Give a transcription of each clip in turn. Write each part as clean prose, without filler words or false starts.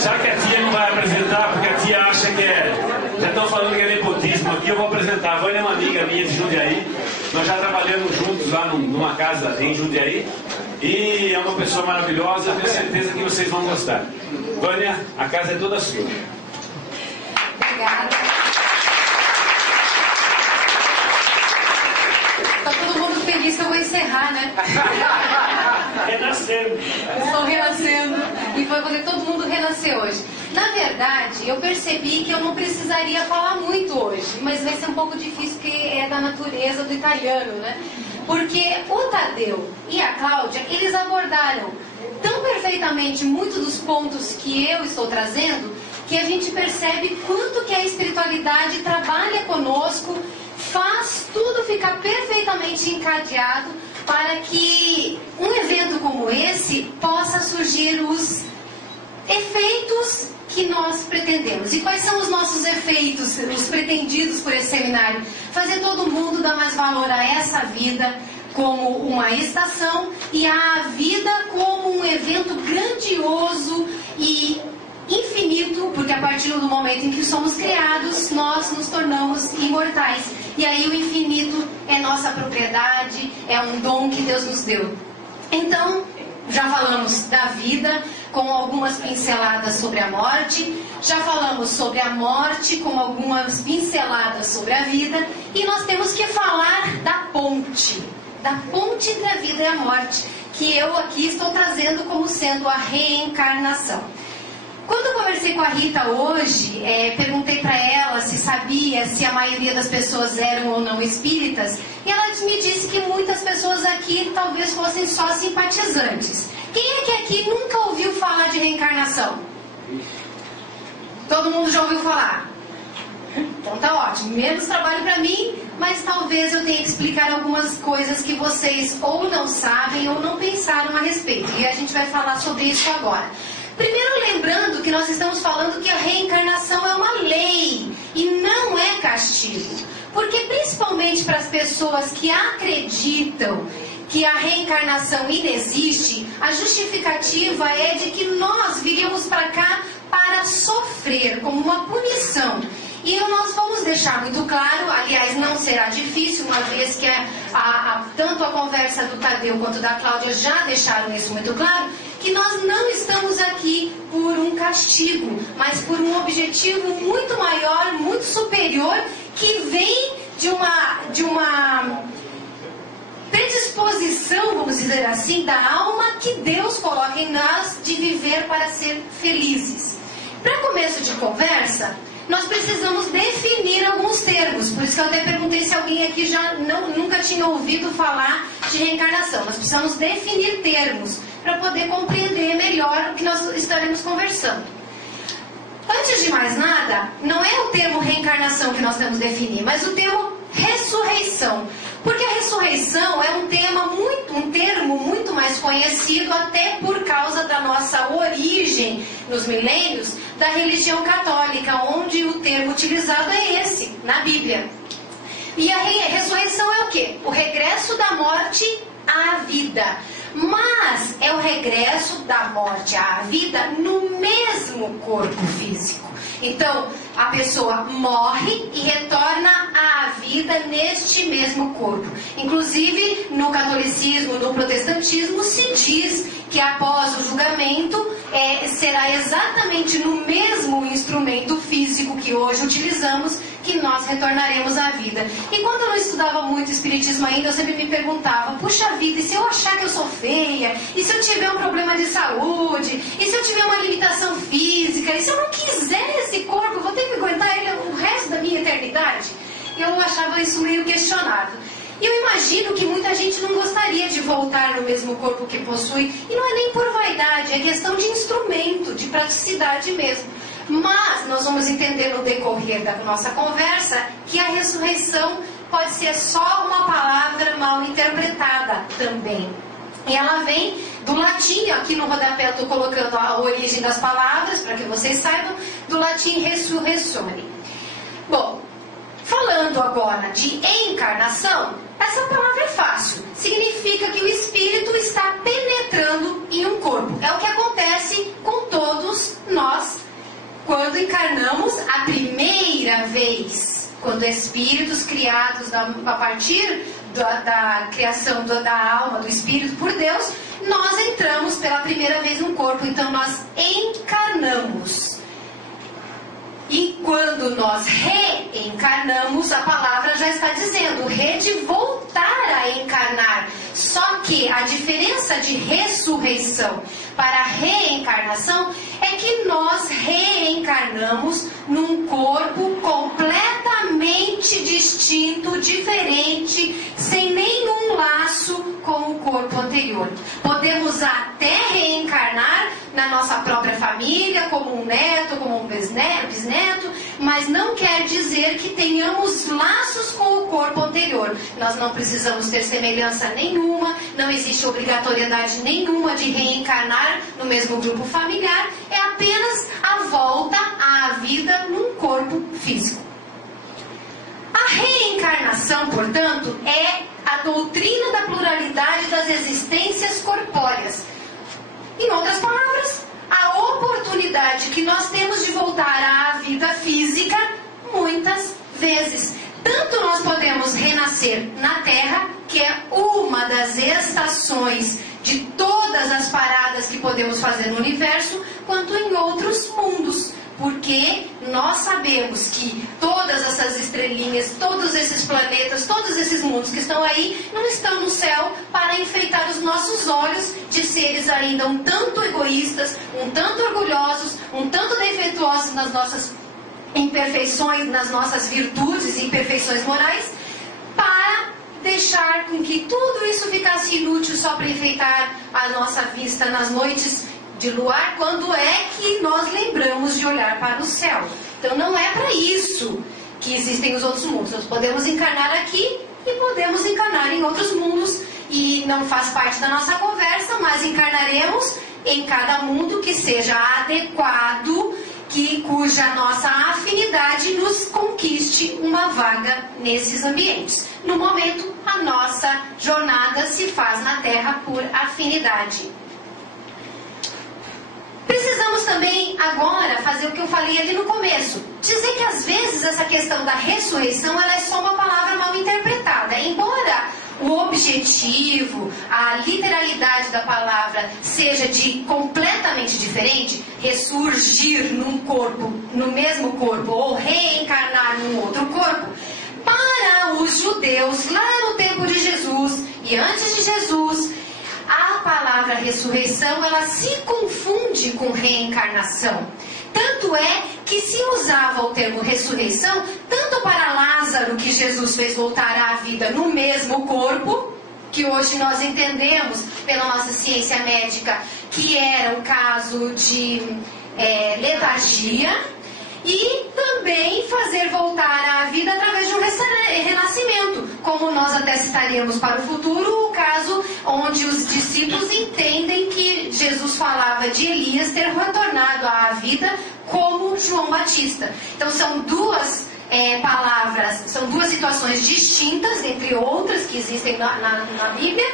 Já que a tia não vai apresentar, porque a tia acha que já estão falando que é nepotismo aqui, eu vou apresentar. A Vânia é uma amiga minha de Jundiaí. Nós já trabalhamos juntos lá numa casa em Jundiaí. E é uma pessoa maravilhosa, eu tenho certeza que vocês vão gostar. Vânia, a casa é toda sua. Obrigada. Tá todo mundo feliz que eu vou encerrar, né? Renascendo. Estou renascendo. E foi quando todo mundo renasceu hoje. Na verdade, eu percebi que eu não precisaria falar muito hoje, mas vai ser um pouco difícil porque é da natureza do italiano, né? Porque o Tadeu e a Cláudia, eles abordaram tão perfeitamente muitos dos pontos que eu estou trazendo, que a gente percebe quanto que a espiritualidade trabalha conosco, faz tudo ficar perfeitamente encadeado para que um evento como esse possa surgir os efeitos que nós pretendemos. E quais são os nossos efeitos, os pretendidos por esse seminário? Fazer todo mundo dar mais valor a essa vida como uma estação e a vida como um evento grandioso e infinito, porque a partir do momento em que somos criados, nós nos tornamos imortais. E aí o infinito é nossa propriedade, é um dom que Deus nos deu. Então, já falamos da vida com algumas pinceladas sobre a morte, já falamos sobre a morte com algumas pinceladas sobre a vida, e nós temos que falar da ponte entre a vida e a morte, que eu aqui estou trazendo como sendo a reencarnação. Quando eu conversei com a Rita hoje, perguntei para ela se sabia se a maioria das pessoas eram ou não espíritas, e ela me disse que muitas pessoas aqui talvez fossem só simpatizantes. Quem é que aqui nunca ouviu falar de reencarnação? Todo mundo já ouviu falar? Então tá ótimo, menos trabalho para mim, mas talvez eu tenha que explicar algumas coisas que vocês ou não sabem ou não pensaram a respeito, e a gente vai falar sobre isso agora. Primeiro, lembrando que nós estamos falando que a reencarnação é uma lei e não é castigo. Porque principalmente para as pessoas que acreditam que a reencarnação inexiste, a justificativa é de que nós viríamos para cá para sofrer, como uma punição. E nós vamos deixar muito claro, aliás, não será difícil, uma vez que tanto a conversa do Tadeu quanto da Cláudia já deixaram isso muito claro, que nós não estamos aqui por um castigo, mas por um objetivo muito maior, muito superior, que vem de uma predisposição, vamos dizer assim, da alma que Deus coloca em nós de viver para ser felizes. Para começo de conversa, nós precisamos definir alguns termos. Por isso que eu até perguntei se alguém aqui já nunca tinha ouvido falar de reencarnação. Nós precisamos definir termos para poder compreender melhor o que nós estaremos conversando. Antes de mais nada, não é o termo reencarnação que nós temos que definir, mas o termo ressurreição. Porque a ressurreição é um termo muito mais conhecido, até por causa da nossa origem nos milênios da religião católica, onde o termo utilizado é esse, na Bíblia. E a ressurreição é o quê? O regresso da morte à vida. Mas é o regresso da morte à vida no mesmo corpo físico. Então, a pessoa morre e retorna à vida neste mesmo corpo. Inclusive, no catolicismo, no protestantismo, se diz que após o julgamento será exatamente no mesmo instrumento físico que hoje utilizamos que nós retornaremos à vida. E quando eu não estudava muito espiritismo ainda, eu sempre me perguntava, puxa vida, e se eu achar que eu sou feia? E se eu tiver um problema de saúde? E se eu tiver uma limitação física? E se eu não quiser esse corpo, eu vou ter que aguentar ele o resto da minha eternidade? Eu achava isso meio questionado. E eu imagino que muita gente não gostaria de voltar no mesmo corpo que possui. E não é nem por vaidade, é questão de instrumento, de praticidade mesmo. Mas nós vamos entender no decorrer da nossa conversa que a ressurreição pode ser só uma palavra mal interpretada também. E ela vem do latim, aqui no rodapé eu estou colocando a origem das palavras, para que vocês saibam, do latim resurrecione. Bom, falando agora de encarnação, essa palavra é fácil. Significa que o espírito está penetrando em um corpo. É o que acontece com todos nós vez, quando espíritos criados a partir da criação da alma, do espírito por Deus, nós entramos pela primeira vez no corpo, então nós encarnamos. E quando nós reencarnamos, a palavra já está dizendo, de voltar a encarnar. Só que a diferença de ressurreição para reencarnação é que nós reencarnamos num corpo completamente distinto, diferente, sem nenhum laço com o corpo anterior. Podemos até reencarnar na nossa própria família, como um neto, como um bisneto, mas não quer dizer que tenhamos laços com o corpo anterior. Nós não precisamos ter semelhança nenhuma, não existe obrigatoriedade nenhuma de reencarnar no mesmo grupo familiar, é apenas a volta à vida num corpo físico. A reencarnação, portanto, é a doutrina da pluralidade das existências corpóreas. Em outras palavras, a oportunidade que nós temos de voltar à vida física muitas vezes. Tanto nós podemos renascer na Terra, que é uma das estações de todas as paradas que podemos fazer no universo, quanto em outros mundos. Porque nós sabemos que todas essas estrelinhas, todos esses planetas, todos esses mundos que estão aí, não estão no céu para enfeitar os nossos olhos de seres ainda um tanto egoístas, um tanto orgulhosos, um tanto defeituosos nas nossas imperfeições, nas nossas virtudes e imperfeições morais, para deixar com que tudo isso ficasse inútil só para enfeitar a nossa vista nas noites de luar, quando é que nós lembramos de olhar para o céu. Então não é para isso que existem os outros mundos. Nós podemos encarnar aqui e podemos encarnar em outros mundos, e não faz parte da nossa conversa, mas encarnaremos em cada mundo que seja adequado, cuja nossa afinidade nos conquiste uma vaga nesses ambientes. No momento, a nossa jornada se faz na Terra por afinidade. Precisamos também agora fazer o que eu falei ali no começo. Dizer que às vezes essa questão da ressurreição ela é só uma palavra mal interpretada. Embora o objetivo, a literalidade da palavra seja de completamente diferente, ressurgir num corpo, no mesmo corpo, ou reencarnar num outro corpo, para os judeus lá no tempo de Jesus e antes de Jesus, a palavra ressurreição, ela se confunde com reencarnação. Tanto é que se usava o termo ressurreição, tanto para Lázaro, que Jesus fez voltar à vida no mesmo corpo, que hoje nós entendemos pela nossa ciência médica, que era um caso de letargia, e também fazer voltar à vida através de um renascimento, como nós até citaríamos para o futuro o caso onde os discípulos entendem que Jesus falava de Elias ter retornado à vida como João Batista. Então são duas palavras, são duas situações distintas, entre outras que existem na Bíblia,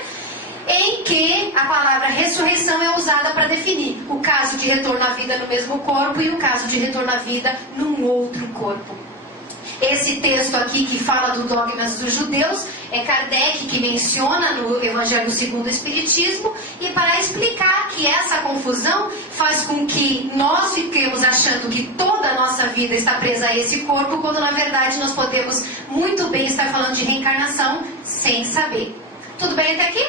em que a palavra ressurreição é usada para definir o caso de retorno à vida no mesmo corpo e o caso de retorno à vida num outro corpo. Esse texto aqui que fala do dogmas dos judeus é Kardec que menciona no Evangelho segundo o Espiritismo, e para explicar que essa confusão faz com que nós fiquemos achando que toda a nossa vida está presa a esse corpo, quando na verdade nós podemos muito bem estar falando de reencarnação sem saber. Tudo bem até aqui?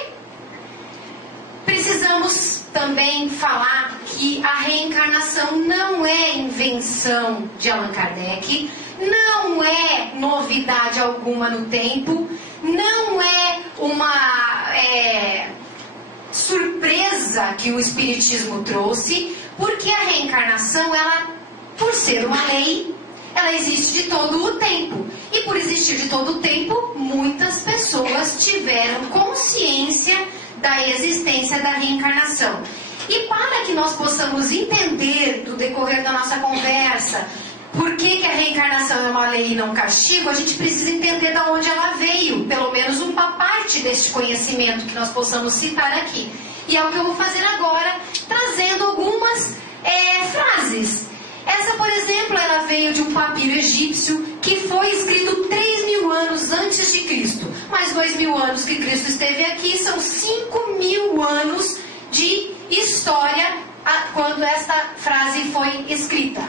Precisamos também falar que a reencarnação não é invenção de Allan Kardec, não é novidade alguma no tempo, não é uma surpresa que o Espiritismo trouxe, porque a reencarnação, ela, por ser uma lei, ela existe de todo o tempo. E por existir de todo o tempo, muitas pessoas tiveram consciência da existência da reencarnação. E para que nós possamos entender do decorrer da nossa conversa por que a reencarnação é uma lei e não um castigo, a gente precisa entender de onde ela veio, pelo menos uma parte deste conhecimento que nós possamos citar aqui. E é o que eu vou fazer agora, trazendo algumas frases. Essa, por exemplo, ela veio de um papiro egípcio que foi escrito 3.000 anos antes de Cristo. Mais 2.000 anos que Cristo esteve aqui, são 5.000 anos de história quando esta frase foi escrita.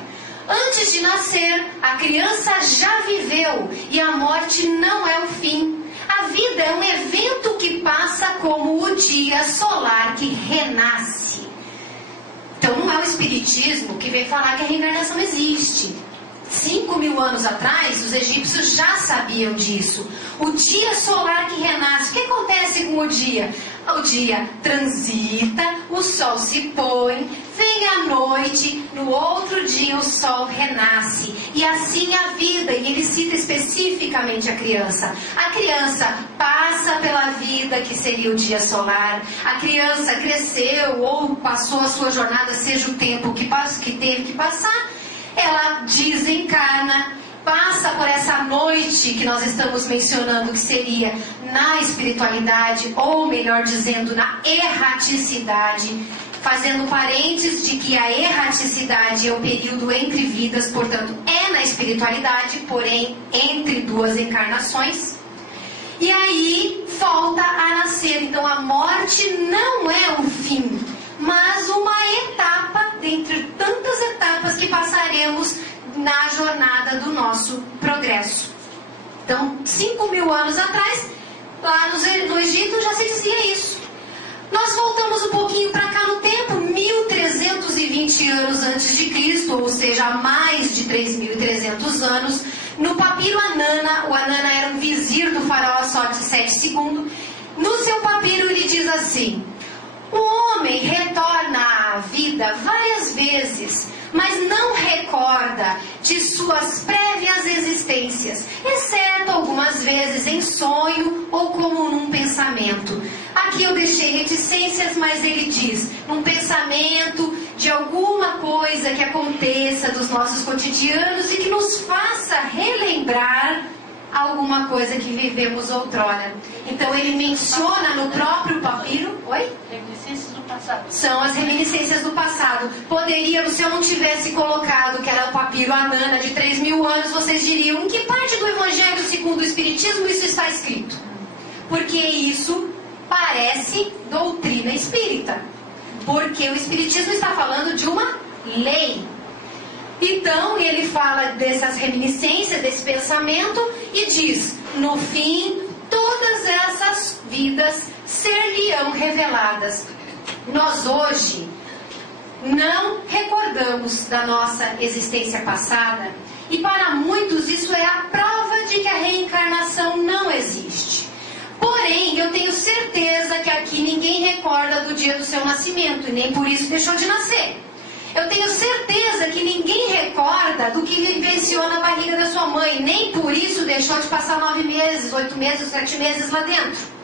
Antes de nascer, a criança já viveu e a morte não é o fim. A vida é um evento que passa como o dia solar que renasce. Então não é o espiritismo que vem falar que a reencarnação existe. 5.000 anos atrás, os egípcios já sabiam disso. O dia solar que renasce. O que acontece com o dia? O dia transita, o sol se põe, vem a noite, no outro dia o sol renasce. E assim a vida, e ele cita especificamente a criança. A criança passa pela vida, que seria o dia solar. A criança cresceu ou passou a sua jornada, seja o tempo que teve que passar. Ela desencarna, passa por essa noite que nós estamos mencionando, que seria na espiritualidade, ou melhor dizendo, na erraticidade, fazendo parênteses de que a erraticidade é o período entre vidas, portanto, é na espiritualidade, porém, entre duas encarnações. E aí, volta a nascer. Então, a morte não é um fim, mas uma etapa, dentre tantas etapas que passaremos na jornada do nosso progresso. Então, 5.000 anos atrás, lá no Egito já se dizia isso. Nós voltamos um pouquinho para cá no tempo, 1.320 anos antes de Cristo, ou seja, mais de 3.300 anos, no papiro Anana. O Anana era um vizir do faraó Seti II. No seu papiro ele diz assim: o homem retorna à vida várias vezes, mas não recorda de suas prévias existências, exceto algumas vezes em sonho ou como num pensamento. Aqui eu deixei reticências, mas ele diz, num pensamento de alguma coisa que aconteça dos nossos cotidianos e que nos faça relembrar alguma coisa que vivemos outrora. Então ele menciona no próprio papiro... Oi? Reminiscências do passado. São as reminiscências do passado. Poderíamos, se eu não tivesse colocado que era o papiro Anana de 3.000 anos, vocês diriam, em que parte do Evangelho segundo o Espiritismo isso está escrito? Porque isso parece doutrina espírita. Porque o Espiritismo está falando de uma lei. Então ele fala dessas reminiscências, desse pensamento e diz, no fim, todas essas vidas ser-lhe-ão reveladas. Nós hoje não recordamos da nossa existência passada e para muitos isso é a prova de que a reencarnação não existe. Porém, eu tenho certeza que aqui ninguém recorda do dia do seu nascimento e nem por isso deixou de nascer. Eu tenho certeza que ninguém recorda do que vivenciou na barriga da sua mãe, nem por isso deixou de passar 9 meses, 8 meses, 7 meses lá dentro.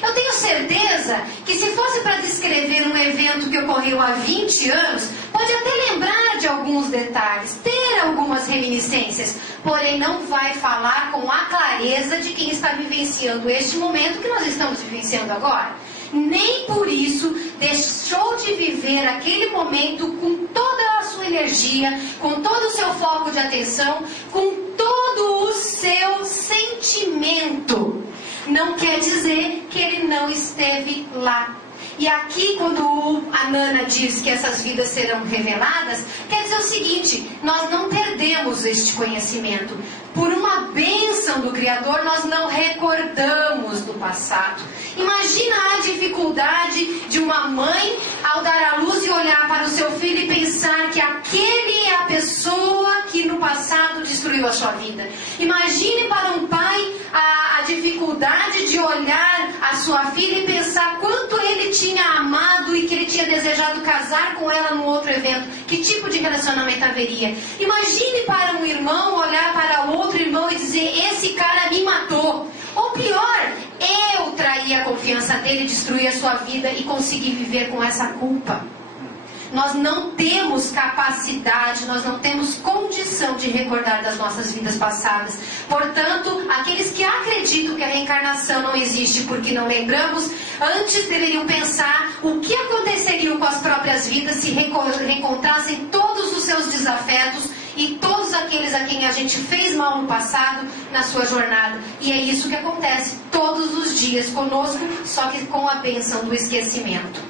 Eu tenho certeza que se fosse para descrever um evento que ocorreu há 20 anos, pode até lembrar de alguns detalhes, ter algumas reminiscências, porém não vai falar com a clareza de quem está vivenciando este momento que nós estamos vivenciando agora. Nem por isso deixou de viver aquele momento com toda a sua energia, com todo o seu foco de atenção, com todo o seu sentimento. Não quer dizer que ele não esteve lá. E aqui, quando o Anana diz que essas vidas serão reveladas, quer dizer o seguinte, nós não perdemos este conhecimento. Por uma bênção do Criador, nós não recordamos do passado. Imagina a dificuldade de uma mãe ao dar à luz e olhar para o seu filho e pensar que aquele é a pessoa que no passado destruiu a sua vida. Imagine para um pai a dificuldade de olhar a sua filha e pensar quanto ele tinha amado e que ele tinha desejado casar com ela num outro evento. Que tipo de relacionamento haveria? Imagine para um irmão olhar para outro irmão e dizer, esse cara me matou. Ou pior, eu traí a confiança dele, destruí a sua vida e consegui viver com essa culpa. Nós não temos capacidade, nós não temos condição de recordar das nossas vidas passadas. Portanto, aqueles que acreditam que a reencarnação não existe porque não lembramos, antes deveriam pensar o que aconteceria com as próprias vidas se reencontrassem todos os seus desafetos e todos aqueles a quem a gente fez mal no passado na sua jornada. E é isso que acontece todos os dias conosco, só que com a bênção do esquecimento.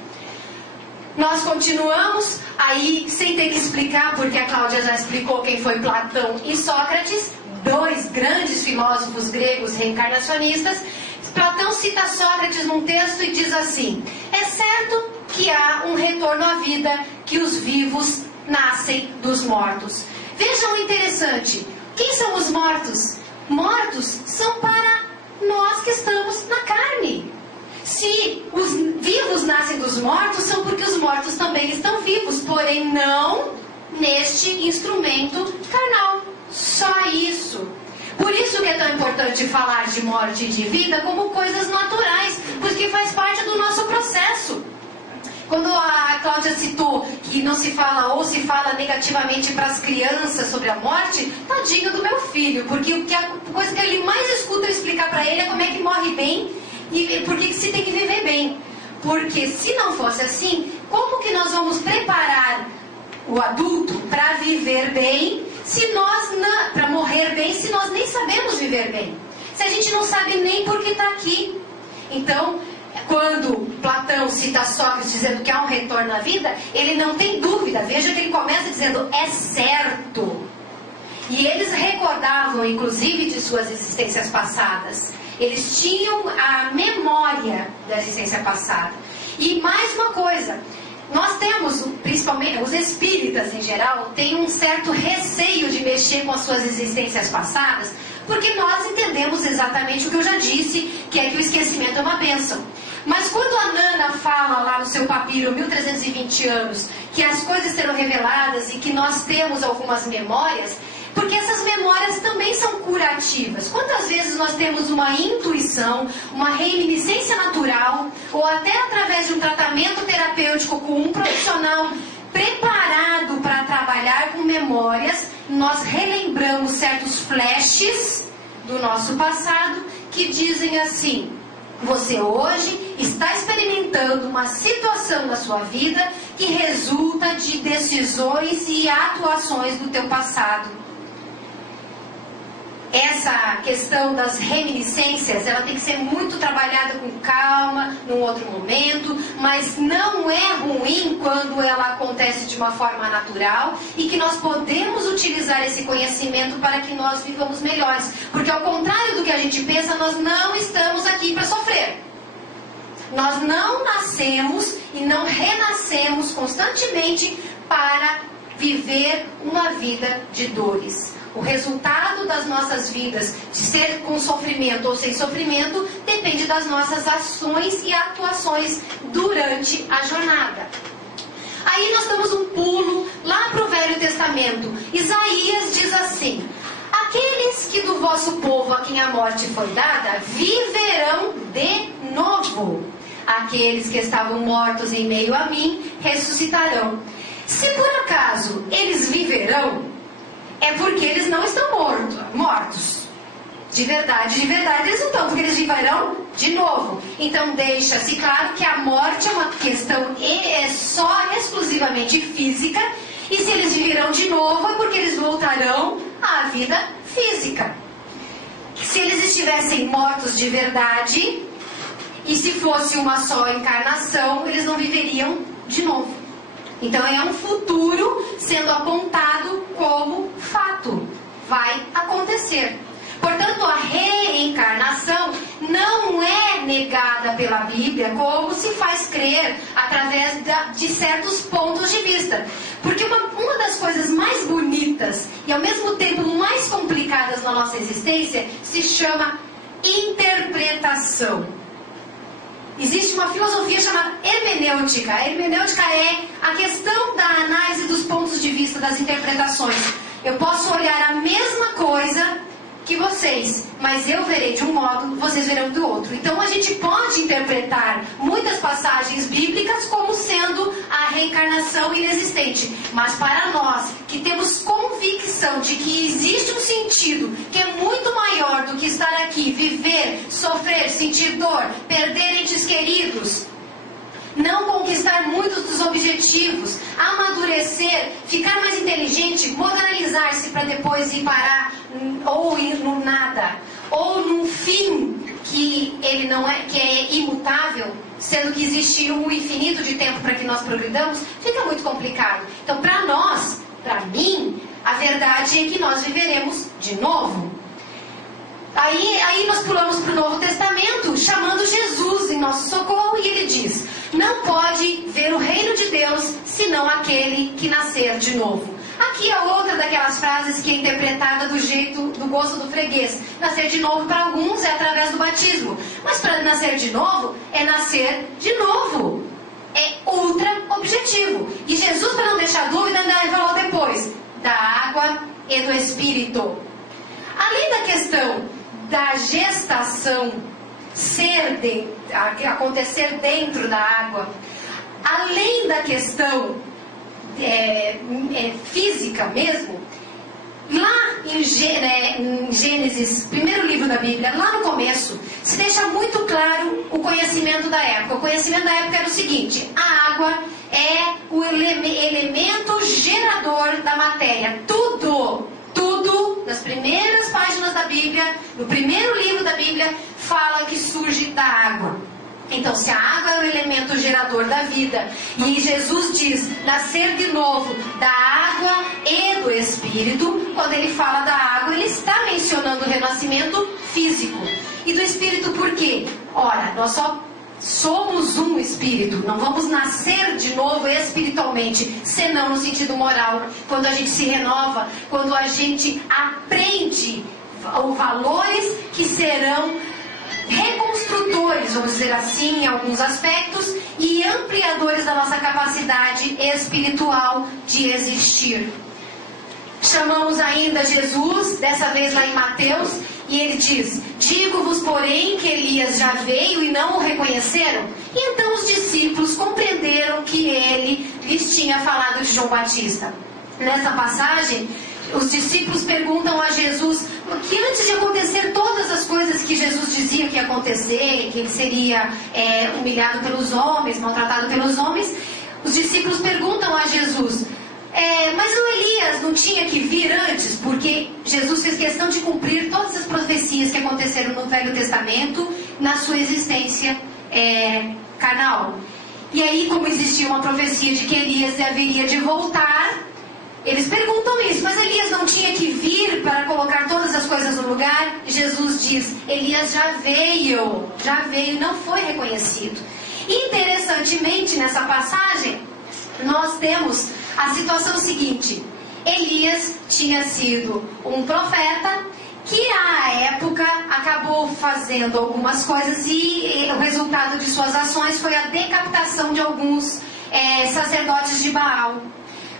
Nós continuamos aí, sem ter que explicar, porque a Cláudia já explicou quem foi Platão e Sócrates, dois grandes filósofos gregos reencarnacionistas. Platão cita Sócrates num texto e diz assim: é certo que há um retorno à vida, que os vivos nascem dos mortos. Vejam o interessante, quem são os mortos? Mortos são para nós que estamos na carne. Se os vivos nascem dos mortos, são porque os mortos também estão vivos, porém não neste instrumento carnal. Só isso. Por isso que é tão importante falar de morte e de vida como coisas naturais, porque faz parte do nosso processo. Quando a Cláudia citou que não se fala ou se fala negativamente para as crianças sobre a morte, tadinho do meu filho, porque a coisa que ele mais escuta eu explicar para ele é como é que morre bem e por que se tem que viver bem. Porque se não fosse assim, como que nós vamos preparar o adulto para viver bem, para morrer bem, se nós nem sabemos viver bem? Se a gente não sabe nem por que está aqui. Então, quando Platão cita Sócrates dizendo que há um retorno à vida, ele não tem dúvida. Veja que ele começa dizendo, é certo. E eles recordavam, inclusive, de suas existências passadas. Eles tinham a memória da existência passada. E mais uma coisa, nós temos, principalmente os espíritas em geral, têm um certo receio de mexer com as suas existências passadas, porque nós entendemos exatamente o que eu já disse, que é que o esquecimento é uma bênção. Mas quando a Nana fala lá no seu papiro, 1320 anos, que as coisas serão reveladas e que nós temos algumas memórias, porque essas memórias também são curativas. Quantas vezes nós temos uma intuição, uma reminiscência natural, ou até através de um tratamento terapêutico com um profissional preparado para trabalhar com memórias, nós relembramos certos flashes do nosso passado que dizem assim: você hoje está experimentando uma situação na sua vida que resulta de decisões e atuações do teu passado. Essa questão das reminiscências, ela tem que ser muito trabalhada com calma, num outro momento, mas não é ruim quando ela acontece de uma forma natural e que nós podemos utilizar esse conhecimento para que nós vivamos melhores. Porque ao contrário do que a gente pensa, nós não estamos aqui para sofrer. Nós não nascemos e não renascemos constantemente para viver uma vida de dores. O resultado das nossas vidas, de ser com sofrimento ou sem sofrimento, depende das nossas ações e atuações durante a jornada. Aí nós damos um pulo lá para o Velho Testamento. Isaías diz assim: aqueles que do vosso povo a quem a morte foi dada, viverão de novo. Aqueles que estavam mortos em meio a mim, ressuscitarão. Se por acaso eles viverão, é porque eles não estão mortos. De verdade eles não estão, porque eles viverão de novo. Então deixa-se claro que a morte é uma questão só exclusivamente física, e se eles viverão de novo é porque eles voltarão à vida física. Se eles estivessem mortos de verdade, e se fosse uma só encarnação, eles não viveriam de novo. Então é um futuro sendo apontado como fato. Vai acontecer. Portanto, a reencarnação não é negada pela Bíblia como se faz crer através de certos pontos de vista. Porque uma das coisas mais bonitas e ao mesmo tempo mais complicadas na nossa existência se chama interpretação. Existe uma filosofia chamada hermenêutica. A hermenêutica é a questão da análise dos pontos de vista, das interpretações. Eu posso olhar a mesma coisa que vocês, mas eu verei de um modo, vocês verão do outro. Então a gente pode interpretar muitas passagens bíblicas como sendo a reencarnação inexistente. Mas para nós, que temos convicção de que existe um sentido que é muito maior do que estar aqui, viver, sofrer, sentir dor, perder entes queridos, não conquistar muitos dos objetivos, amadurecer, ficar mais inteligente, modernizar-se, para depois ir parar ou ir no nada, ou num fim que ele não é, que é imutável, sendo que existe um infinito de tempo para que nós progridamos, fica muito complicado. Então, para nós, para mim, a verdade é que nós viveremos de novo. Aí nós pulamos para o Novo Testamento, chamando Jesus em nosso socorro, e ele diz: não pode ver o reino de Deus senão aquele que nascer de novo. Aqui é outra daquelas frases que é interpretada do gosto do freguês. Nascer de novo para alguns é através do batismo, mas para nascer de novo é nascer de novo. É ultra objetivo. E Jesus, para não deixar dúvida, ainda falou depois da água e do Espírito. Além da questão da gestação acontecer dentro da água, além da questão física mesmo, lá em Gênesis, primeiro livro da Bíblia, lá no começo, se deixa muito claro o conhecimento da época. O conhecimento da época era o seguinte: a água é o elemento gerador da matéria. Tudo, nas primeiras páginas da Bíblia, no primeiro livro da Bíblia, fala que surge da água. Então, se a água é o elemento gerador da vida, e Jesus diz nascer de novo da água e do Espírito, quando ele fala da água, ele está mencionando o renascimento físico. E do Espírito por quê? Ora, nós só somos um Espírito, não vamos nascer de novo espiritualmente, senão no sentido moral, quando a gente se renova, quando a gente aprende os valores que serão reconstrutores, vamos dizer assim, em alguns aspectos, e ampliadores da nossa capacidade espiritual de existir. Chamamos ainda Jesus, dessa vez lá em Mateus, e ele diz: digo-vos, porém, que Elias já veio e não o reconheceram. E então os discípulos compreenderam que ele lhes tinha falado de João Batista. Nessa passagem, os discípulos perguntam a Jesus que antes de acontecer todas as coisas que Jesus dizia que ia acontecer, que ele seria humilhado pelos homens, maltratado pelos homens, os discípulos perguntam a Jesus: mas o Elias não tinha que vir antes? Porque Jesus fez questão de cumprir todas as profecias que aconteceram no Velho Testamento na sua existência carnal. E aí, como existia uma profecia de que Elias haveria de voltar, eles perguntam isso: mas Elias não tinha que vir para colocar todas as coisas no lugar? Jesus diz: Elias já veio e não foi reconhecido. Interessantemente, nessa passagem, nós temos a situação seguinte: Elias tinha sido um profeta que à época acabou fazendo algumas coisas, e o resultado de suas ações foi a decapitação de alguns sacerdotes de Baal.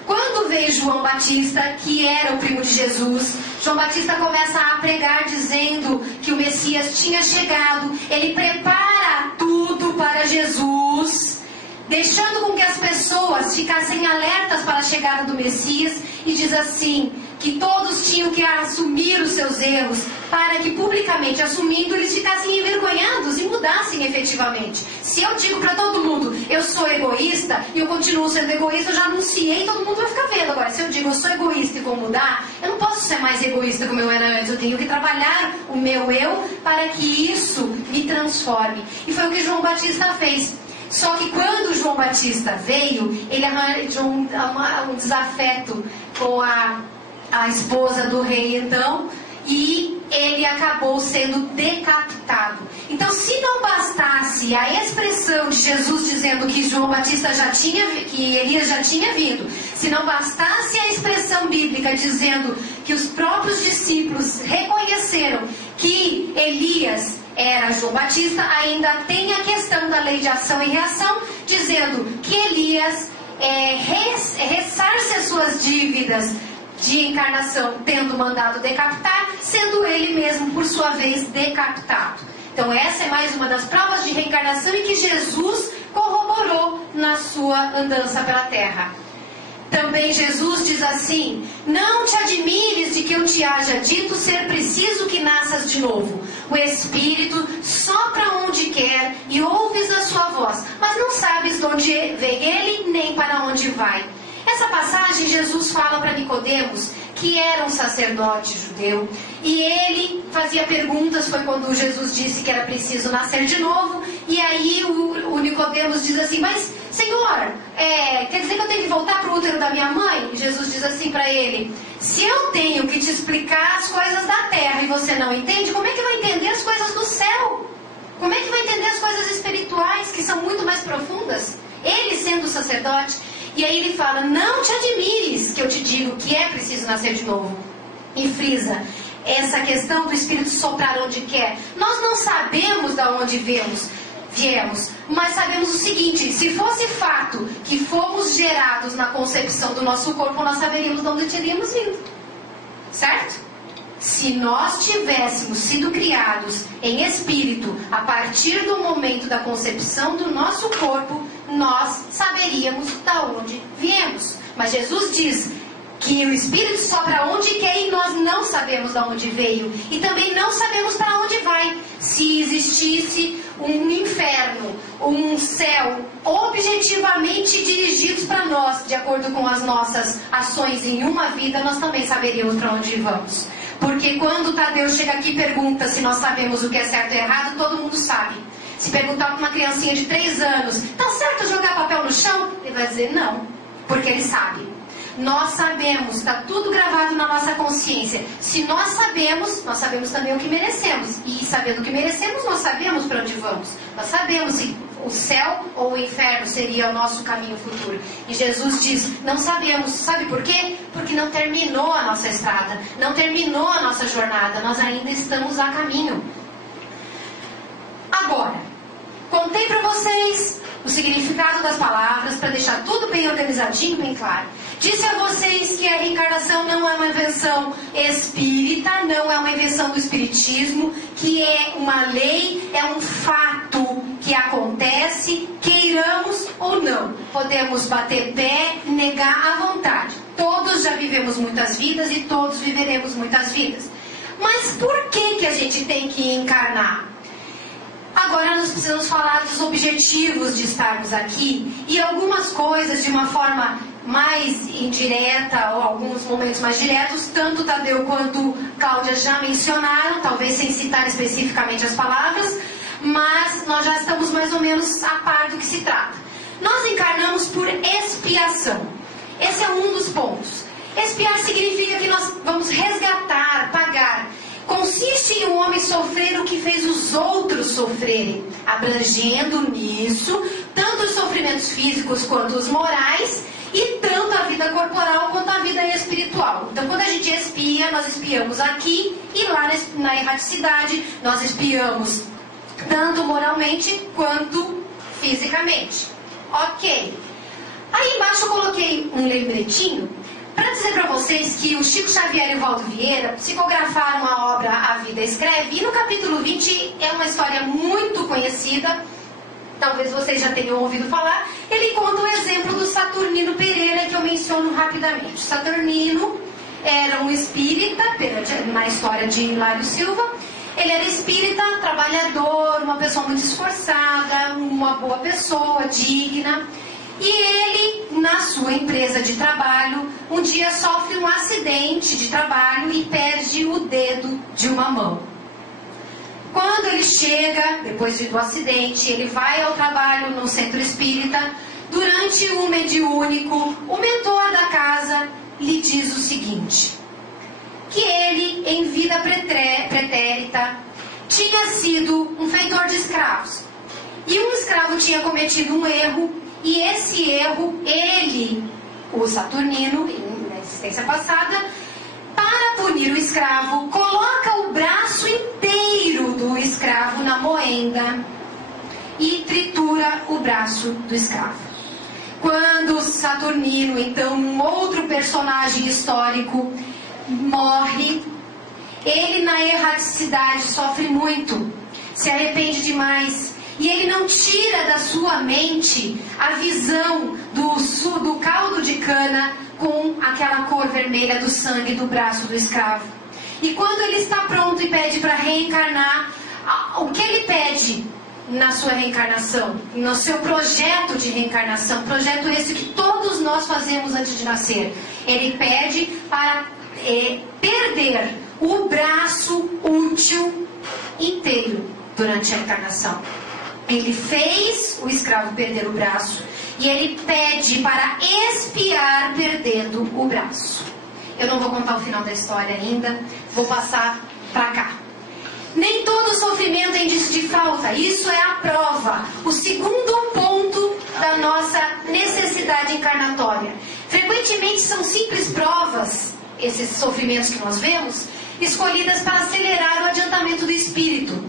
Quando veio João Batista, que era o primo de Jesus, João Batista começa a pregar dizendo que o Messias tinha chegado. Ele prepara tudo para Jesus, deixando com que as pessoas ficassem alertas para a chegada do Messias, e diz assim, que todos tinham que assumir os seus erros, para que publicamente assumindo, eles ficassem envergonhados e mudassem efetivamente. Se eu digo para todo mundo, eu sou egoísta, e eu continuo sendo egoísta, eu já anunciei, todo mundo vai ficar vendo. Agora, se eu digo, eu sou egoísta e vou mudar, eu não posso ser mais egoísta como eu era antes, eu tenho que trabalhar o meu eu, para que isso me transforme. E foi o que João Batista fez. Só que quando João Batista veio, ele arranjou um desafeto com a esposa do rei, então, e ele acabou sendo decapitado. Então, se não bastasse a expressão de Jesus dizendo que João Batista que Elias já tinha vindo, se não bastasse a expressão bíblica dizendo que os próprios discípulos reconheceram que Elias era João Batista, ainda tem a questão da lei de ação e reação, dizendo que Elias ressarce as suas dívidas de encarnação, tendo mandado decapitar, sendo ele mesmo, por sua vez, decapitado. Então essa é mais uma das provas de reencarnação, e que Jesus corroborou na sua andança pela terra. Também Jesus diz assim: não te admires de que eu te haja dito ser preciso que nasças de novo. O Espírito sopra onde quer e ouves a sua voz, mas não sabes de onde vem ele, nem para onde vai. Essa passagem, Jesus fala para Nicodemos que era um sacerdote judeu, e ele fazia perguntas. Foi quando Jesus disse que era preciso nascer de novo. E aí o Nicodemos diz assim: mas Senhor, quer dizer que eu tenho que voltar para o útero da minha mãe? E Jesus diz assim para ele: se eu tenho que te explicar as coisas da terra e você não entende, como é que vai entender as coisas do céu? Como é que vai entender as coisas espirituais, que são muito mais profundas? Ele sendo sacerdote. E aí ele fala: não te admires que eu te digo que é preciso nascer de novo. E frisa essa questão do Espírito soprar onde quer. Nós não sabemos de onde viemos, mas sabemos o seguinte: se fosse fato que fomos gerados na concepção do nosso corpo, nós saberíamos de onde teríamos vindo. Certo? Se nós tivéssemos sido criados em espírito a partir do momento da concepção do nosso corpo, nós saberíamos de onde viemos. Mas Jesus diz que o Espírito sopra onde quer e nós não sabemos de onde veio. E também não sabemos para onde vai. Se existisse um inferno, um céu objetivamente dirigidos para nós, de acordo com as nossas ações em uma vida, nós também saberíamos para onde vamos. Porque quando o Tadeu chega aqui e pergunta se nós sabemos o que é certo e errado, todo mundo sabe. Se perguntar para uma criancinha de 3 anos, tá certo jogar papel no chão? Ele vai dizer não, porque ele sabe. Nós sabemos, está tudo gravado na nossa consciência. Se nós sabemos também o que merecemos. E sabendo o que merecemos, nós sabemos para onde vamos. Nós sabemos se o céu ou o inferno seria o nosso caminho futuro. E Jesus diz: não sabemos. Sabe por quê? Porque não terminou a nossa estrada, não terminou a nossa jornada. Nós ainda estamos a caminho. Agora, contei para vocês o significado das palavras, para deixar tudo bem organizadinho, bem claro. Disse a vocês que a reencarnação não é uma invenção espírita, não é uma invenção do espiritismo, que é uma lei, é um fato que acontece, queiramos ou não. Podemos bater pé, negar à vontade. Todos já vivemos muitas vidas e todos viveremos muitas vidas. Mas por que a gente tem que encarnar? Agora nós precisamos falar dos objetivos de estarmos aqui e algumas coisas de uma forma mais indireta ou alguns momentos mais diretos. Tanto Tadeu quanto Cláudia já mencionaram, talvez sem citar especificamente as palavras, mas nós já estamos mais ou menos a par do que se trata. Nós encarnamos por expiação. Esse é um dos pontos. Expiar significa que nós vamos resgatar, pagar. Consiste em um homem sofrer o que fez os outros sofrerem, abrangendo nisso tanto os sofrimentos físicos quanto os morais, e tanto a vida corporal quanto a vida espiritual. Então, quando a gente expia, nós espiamos aqui, e lá na erraticidade nós espiamos tanto moralmente quanto fisicamente. Ok. Aí embaixo eu coloquei um lembretinho para dizer para vocês que o Chico Xavier e o Valdo Vieira psicografaram a obra A Vida Escreve, e no capítulo 20 é uma história muito conhecida, talvez vocês já tenham ouvido falar. Ele conta o exemplo do Saturnino Pereira, que eu menciono rapidamente. Saturnino era um espírita, na história de Hilário Silva. Ele era espírita, trabalhador, uma pessoa muito esforçada, uma boa pessoa, digna. E ele, na sua empresa de trabalho, um dia sofre um acidente de trabalho e perde o dedo de uma mão. Quando ele chega, depois do acidente, ele vai ao trabalho no centro espírita. Durante um mediúnico, o mentor da casa lhe diz o seguinte: que ele, em vida pretérita, tinha sido um feitor de escravos. E um escravo tinha cometido um erro, e esse erro, ele, o Saturnino, na existência passada, para punir o escravo, coloca o braço inteiro do escravo na moenda e tritura o braço do escravo. Quando Saturnino, então um outro personagem histórico, morre, ele na erraticidade sofre muito, se arrepende demais. E ele não tira da sua mente a visão do caldo de cana com aquela cor vermelha do sangue do braço do escravo. E quando ele está pronto e pede para reencarnar, o que ele pede na sua reencarnação, no seu projeto de reencarnação, projeto esse que todos nós fazemos antes de nascer? Ele pede para perder o braço útil inteiro durante a encarnação. Ele fez o escravo perder o braço e ele pede para expiar perdendo o braço. Eu não vou contar o final da história ainda, vou passar para cá. Nem todo sofrimento é indício de falta, isso é a prova, o segundo ponto da nossa necessidade encarnatória. Frequentemente são simples provas, esses sofrimentos que nós vemos, escolhidas para acelerar o adiantamento do espírito.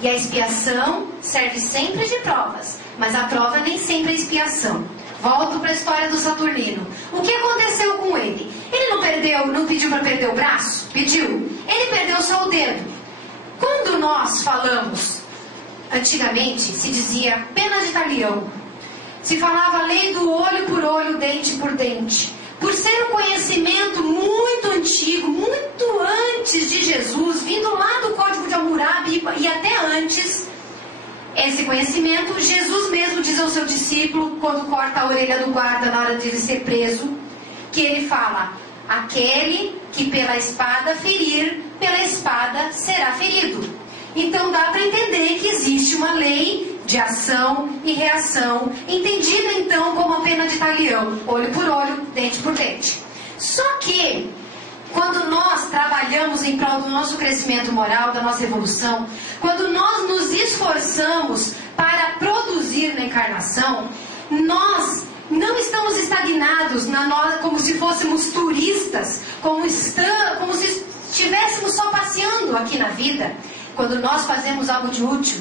E a expiação serve sempre de provas, mas a prova nem sempre é expiação. Volto para a história do Saturnino. O que aconteceu com ele? Ele não pediu para perder o braço? Pediu. Ele perdeu só o dedo. Quando nós falamos, antigamente se dizia pena de talião. Se falava lei do olho por olho, dente por dente. Por ser um conhecimento muito antigo, muito antes de Jesus, vindo lá do Código de Hammurabi e até antes, esse conhecimento, Jesus mesmo diz ao seu discípulo, quando corta a orelha do guarda na hora de ele ser preso, que ele fala: aquele que pela espada ferir, pela espada será ferido. Então dá para entender que existe uma lei de ação e reação, entendida então como a pena de talião, olho por olho, dente por dente. Só que, quando nós trabalhamos em prol do nosso crescimento moral, da nossa evolução, quando nós nos esforçamos para produzir na encarnação, nós não estamos estagnados como se fôssemos turistas, como se estivéssemos só passeando aqui na vida. Quando nós fazemos algo de útil,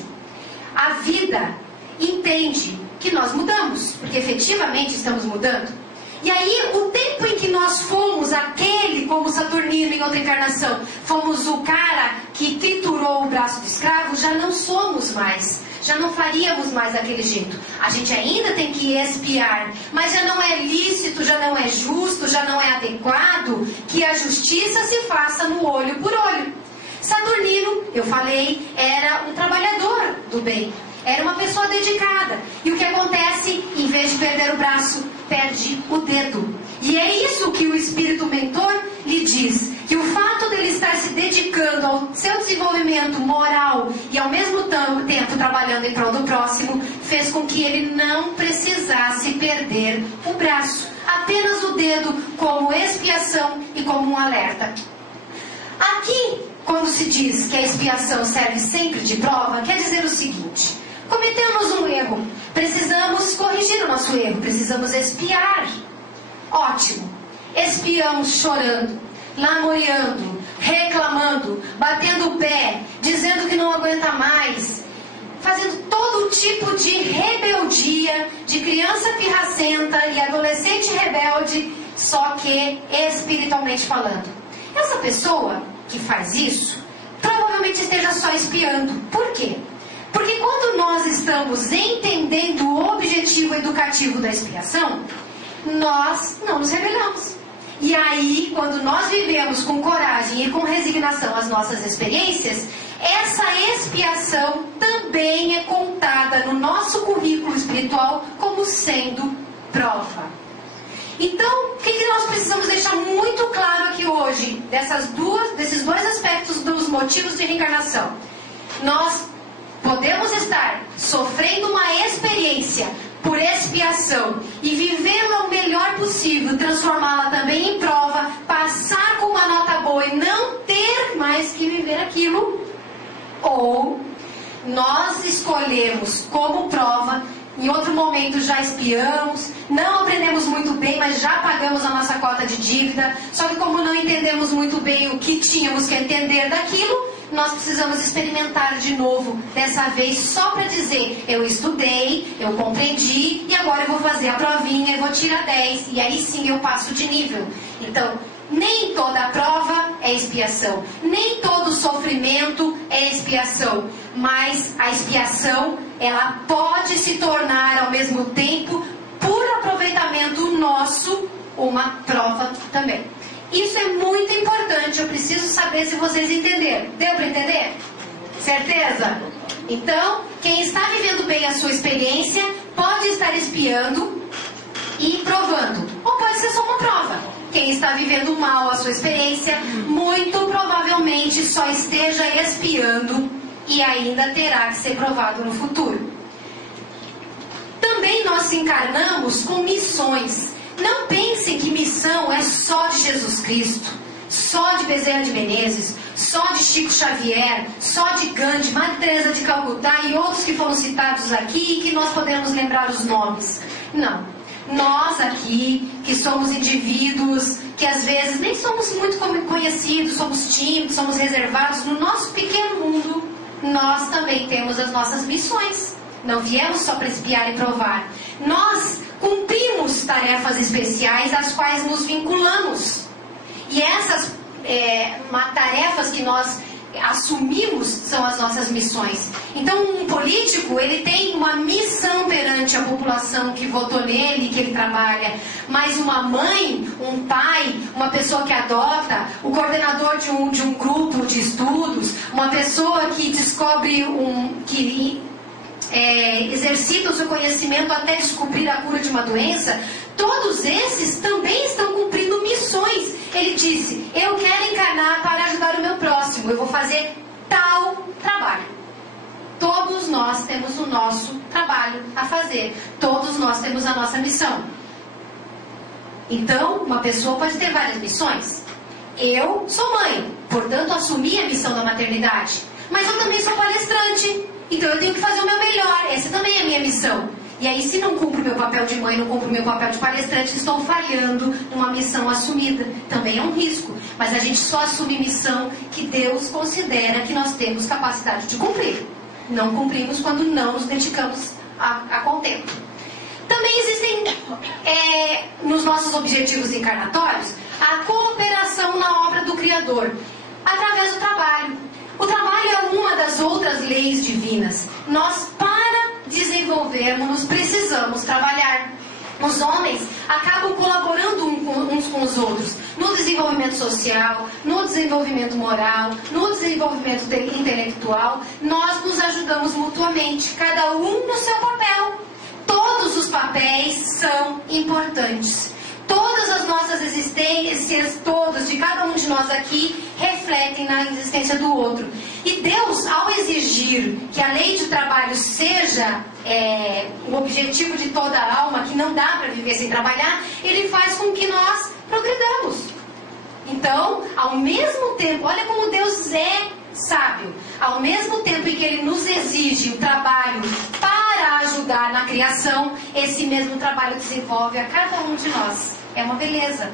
a vida entende que nós mudamos, porque efetivamente estamos mudando. E aí, o tempo em que nós fomos aquele, como Saturnino em outra encarnação, fomos o cara que triturou o braço do escravo, já não somos mais. Já não faríamos mais daquele jeito. A gente ainda tem que expiar, mas já não é lícito, já não é justo, já não é adequado que a justiça se faça no olho por olho. Saturnino, eu falei, era um trabalhador do bem. Era uma pessoa dedicada. E o que acontece? Em vez de perder o braço, perde o dedo. E é isso que o espírito mentor lhe diz. Que o fato dele estar se dedicando ao seu desenvolvimento moral e ao mesmo tempo trabalhando em prol do próximo, fez com que ele não precisasse perder o braço. Apenas o dedo como expiação e como um alerta. Aqui, quando se diz que a expiação serve sempre de prova, quer dizer o seguinte: cometemos um erro, precisamos corrigir o nosso erro, precisamos expiar. Ótimo, expiamos chorando, lamoreando, reclamando, batendo o pé, dizendo que não aguenta mais, fazendo todo tipo de rebeldia, de criança pirracenta e adolescente rebelde, só que espiritualmente falando. Essa pessoa que faz isso, provavelmente esteja só espiando. Por quê? Porque quando nós estamos entendendo o objetivo educativo da expiação, nós não nos rebelamos. E aí, quando nós vivemos com coragem e com resignação as nossas experiências, essa expiação também é contada no nosso currículo espiritual como sendo prova. Então, o que nós precisamos deixar muito claro aqui hoje, desses dois aspectos dos motivos de reencarnação? Nós podemos estar sofrendo uma experiência por expiação e vivê-la o melhor possível, transformá-la também em prova, passar com uma nota boa e não ter mais que viver aquilo, ou nós escolhemos como prova. Em outro momento já espiamos, não aprendemos muito bem, mas já pagamos a nossa cota de dívida. Só que como não entendemos muito bem o que tínhamos que entender daquilo, nós precisamos experimentar de novo, dessa vez só para dizer: eu estudei, eu compreendi e agora eu vou fazer a provinha e vou tirar 10 e aí sim eu passo de nível. Então, nem toda prova é expiação, nem todo sofrimento é expiação, mas a expiação, ela pode se tornar ao mesmo tempo, por aproveitamento nosso, uma prova também. Isso é muito importante, eu preciso saber se vocês entenderam. Deu para entender? Certeza? Então, quem está vivendo bem a sua experiência pode estar espiando e provando, ou pode ser só uma prova. Quem está vivendo mal a sua experiência, muito provavelmente só esteja expiando e ainda terá que ser provado no futuro. Também nós encarnamos com missões. Não pensem que missão é só de Jesus Cristo, só de Bezerra de Menezes, só de Chico Xavier, só de Gandhi, Madre Teresa de Calcutá e outros que foram citados aqui e que nós podemos lembrar os nomes. Não. Nós aqui, que somos indivíduos, que às vezes nem somos muito conhecidos, somos tímidos, somos reservados, no nosso pequeno mundo, nós também temos as nossas missões. Não viemos só para espiar e provar. Nós cumprimos tarefas especiais às quais nos vinculamos. E essas tarefas que nós assumimos são as nossas missões. Então, um político, ele tem uma missão perante a população que votou nele, que ele trabalha. Mas uma mãe, um pai, uma pessoa que adota, o coordenador de um grupo de estudos, uma pessoa que descobre exercita o seu conhecimento até descobrir a cura de uma doença, todos esses também estão cumprindo missões. Ele disse, eu quero encarnar para ajudar o meu próximo, eu vou fazer tal trabalho. Todos nós temos o nosso trabalho a fazer, todos nós temos a nossa missão. Então, uma pessoa pode ter várias missões. Eu sou mãe, portanto assumi a missão da maternidade, mas eu também sou palestrante. Então eu tenho que fazer o meu melhor, essa também é a minha missão. E aí, se não cumpro o meu papel de mãe, não cumpro o meu papel de palestrante, estou falhando numa missão assumida. Também é um risco. Mas a gente só assume missão que Deus considera que nós temos capacidade de cumprir. Não cumprimos quando não nos dedicamos a contento. Também existem, nos nossos objetivos encarnatórios, a cooperação na obra do Criador, através do trabalho. O trabalho é uma das outras leis divinas. Nós, para desenvolvermos, precisamos trabalhar. Os homens acabam colaborando uns com os outros no desenvolvimento social, no desenvolvimento moral, no desenvolvimento intelectual. Nós nos ajudamos mutuamente, cada um no seu papel. Todos os papéis são importantes. Todas as nossas existências, todas, de cada um de nós aqui, refletem na existência do outro. E Deus, ao exigir que a lei de trabalho seja o objetivo de toda a alma, que não dá para viver sem trabalhar, Ele faz com que nós progredamos. Então, ao mesmo tempo, olha como Deus é sábio. Ao mesmo tempo em que Ele nos exige o trabalho para ajudar na criação, esse mesmo trabalho desenvolve a cada um de nós. É uma beleza.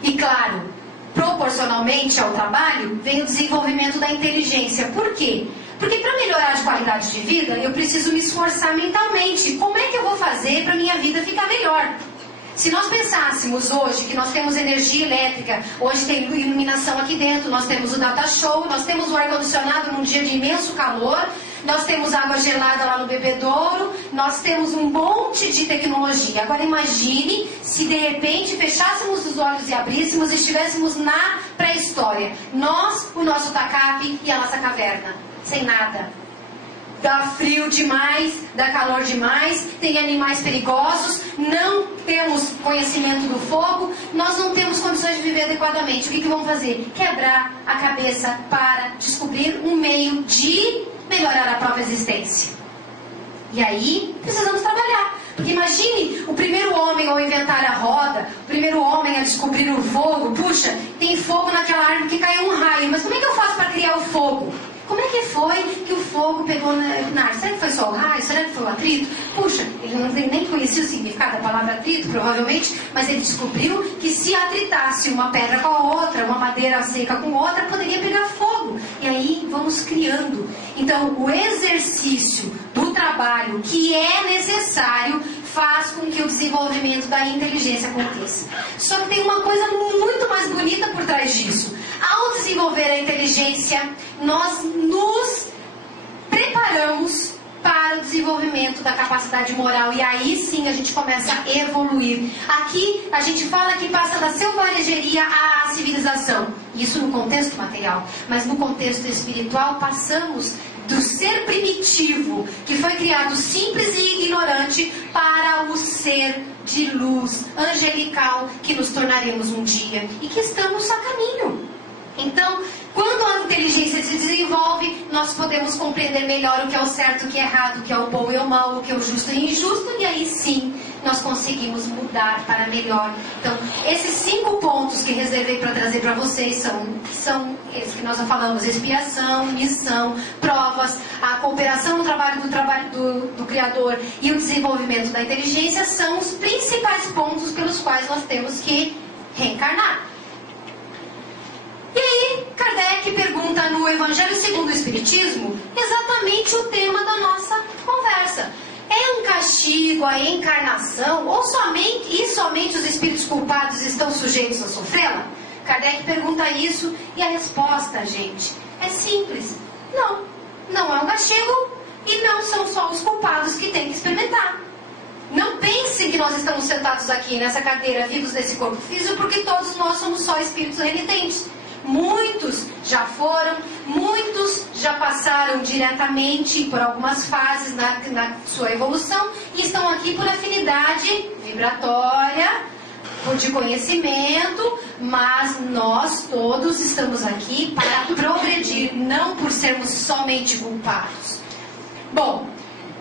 E claro, proporcionalmente ao trabalho, vem o desenvolvimento da inteligência. Por quê? Porque para melhorar a qualidade de vida, eu preciso me esforçar mentalmente. Como é que eu vou fazer para a minha vida ficar melhor? Se nós pensássemos hoje que nós temos energia elétrica, hoje tem iluminação aqui dentro, nós temos o data show, nós temos o ar-condicionado num dia de imenso calor, nós temos água gelada lá no bebedouro, nós temos um monte de tecnologia. Agora imagine se de repente fechássemos os olhos e abríssemos e estivéssemos na pré-história. Nós, o nosso tacape e a nossa caverna, sem nada. Dá frio demais, dá calor demais, tem animais perigosos, não temos conhecimento do fogo, nós não temos condições de viver adequadamente. O que vamos fazer? Quebrar a cabeça para descobrir um meio de melhorar a própria existência. E aí, precisamos trabalhar. Porque imagine o primeiro homem ao inventar a roda, o primeiro homem a descobrir o fogo. Puxa, tem fogo naquela árvore que caiu um raio, mas como é que eu faço para criar o fogo? Como é que foi que o fogo pegou na árvore? Será que foi só o raio? Será que foi o atrito? Puxa, ele não nem conhecia o significado da palavra atrito, provavelmente, mas ele descobriu que se atritasse uma pedra com a outra, uma madeira seca com outra, poderia pegar fogo. E aí vamos criando. Então, o exercício do trabalho que é necessário faz com que o desenvolvimento da inteligência aconteça. Só que tem uma coisa muito mais bonita por trás disso. Ao desenvolver a inteligência, nós nos preparamos para o desenvolvimento da capacidade moral e aí sim a gente começa a evoluir. Aqui a gente fala que passa da selvageria à civilização. Isso no contexto material. Mas no contexto espiritual passamos do ser primitivo, que foi criado simples e ignorante, para o ser de luz angelical que nos tornaremos um dia e que estamos a caminho. Então, quando a inteligência se desenvolve, nós podemos compreender melhor o que é o certo, o que é errado, o que é o bom e o mal, o que é o justo e o injusto, e aí sim nós conseguimos mudar para melhor. Então, esses 5 pontos que reservei para trazer para vocês são esses que nós já falamos: expiação, missão, provas, a cooperação no trabalho do Criador e o desenvolvimento da inteligência são os principais pontos pelos quais nós temos que reencarnar. E aí, Kardec pergunta no Evangelho segundo o Espiritismo exatamente o tema da nossa conversa. É um castigo a encarnação ou somente os espíritos culpados estão sujeitos a sofrê-la? Kardec pergunta isso e a resposta, gente, é simples. Não é um castigo e não são só os culpados que têm que experimentar. Não pensem que nós estamos sentados aqui nessa cadeira, vivos nesse corpo físico, porque todos nós somos só espíritos renitentes. Muitos já foram, muitos já passaram diretamente por algumas fases na sua evolução e estão aqui por afinidade vibratória, de conhecimento, mas nós todos estamos aqui para progredir, não por sermos somente culpados. Bom,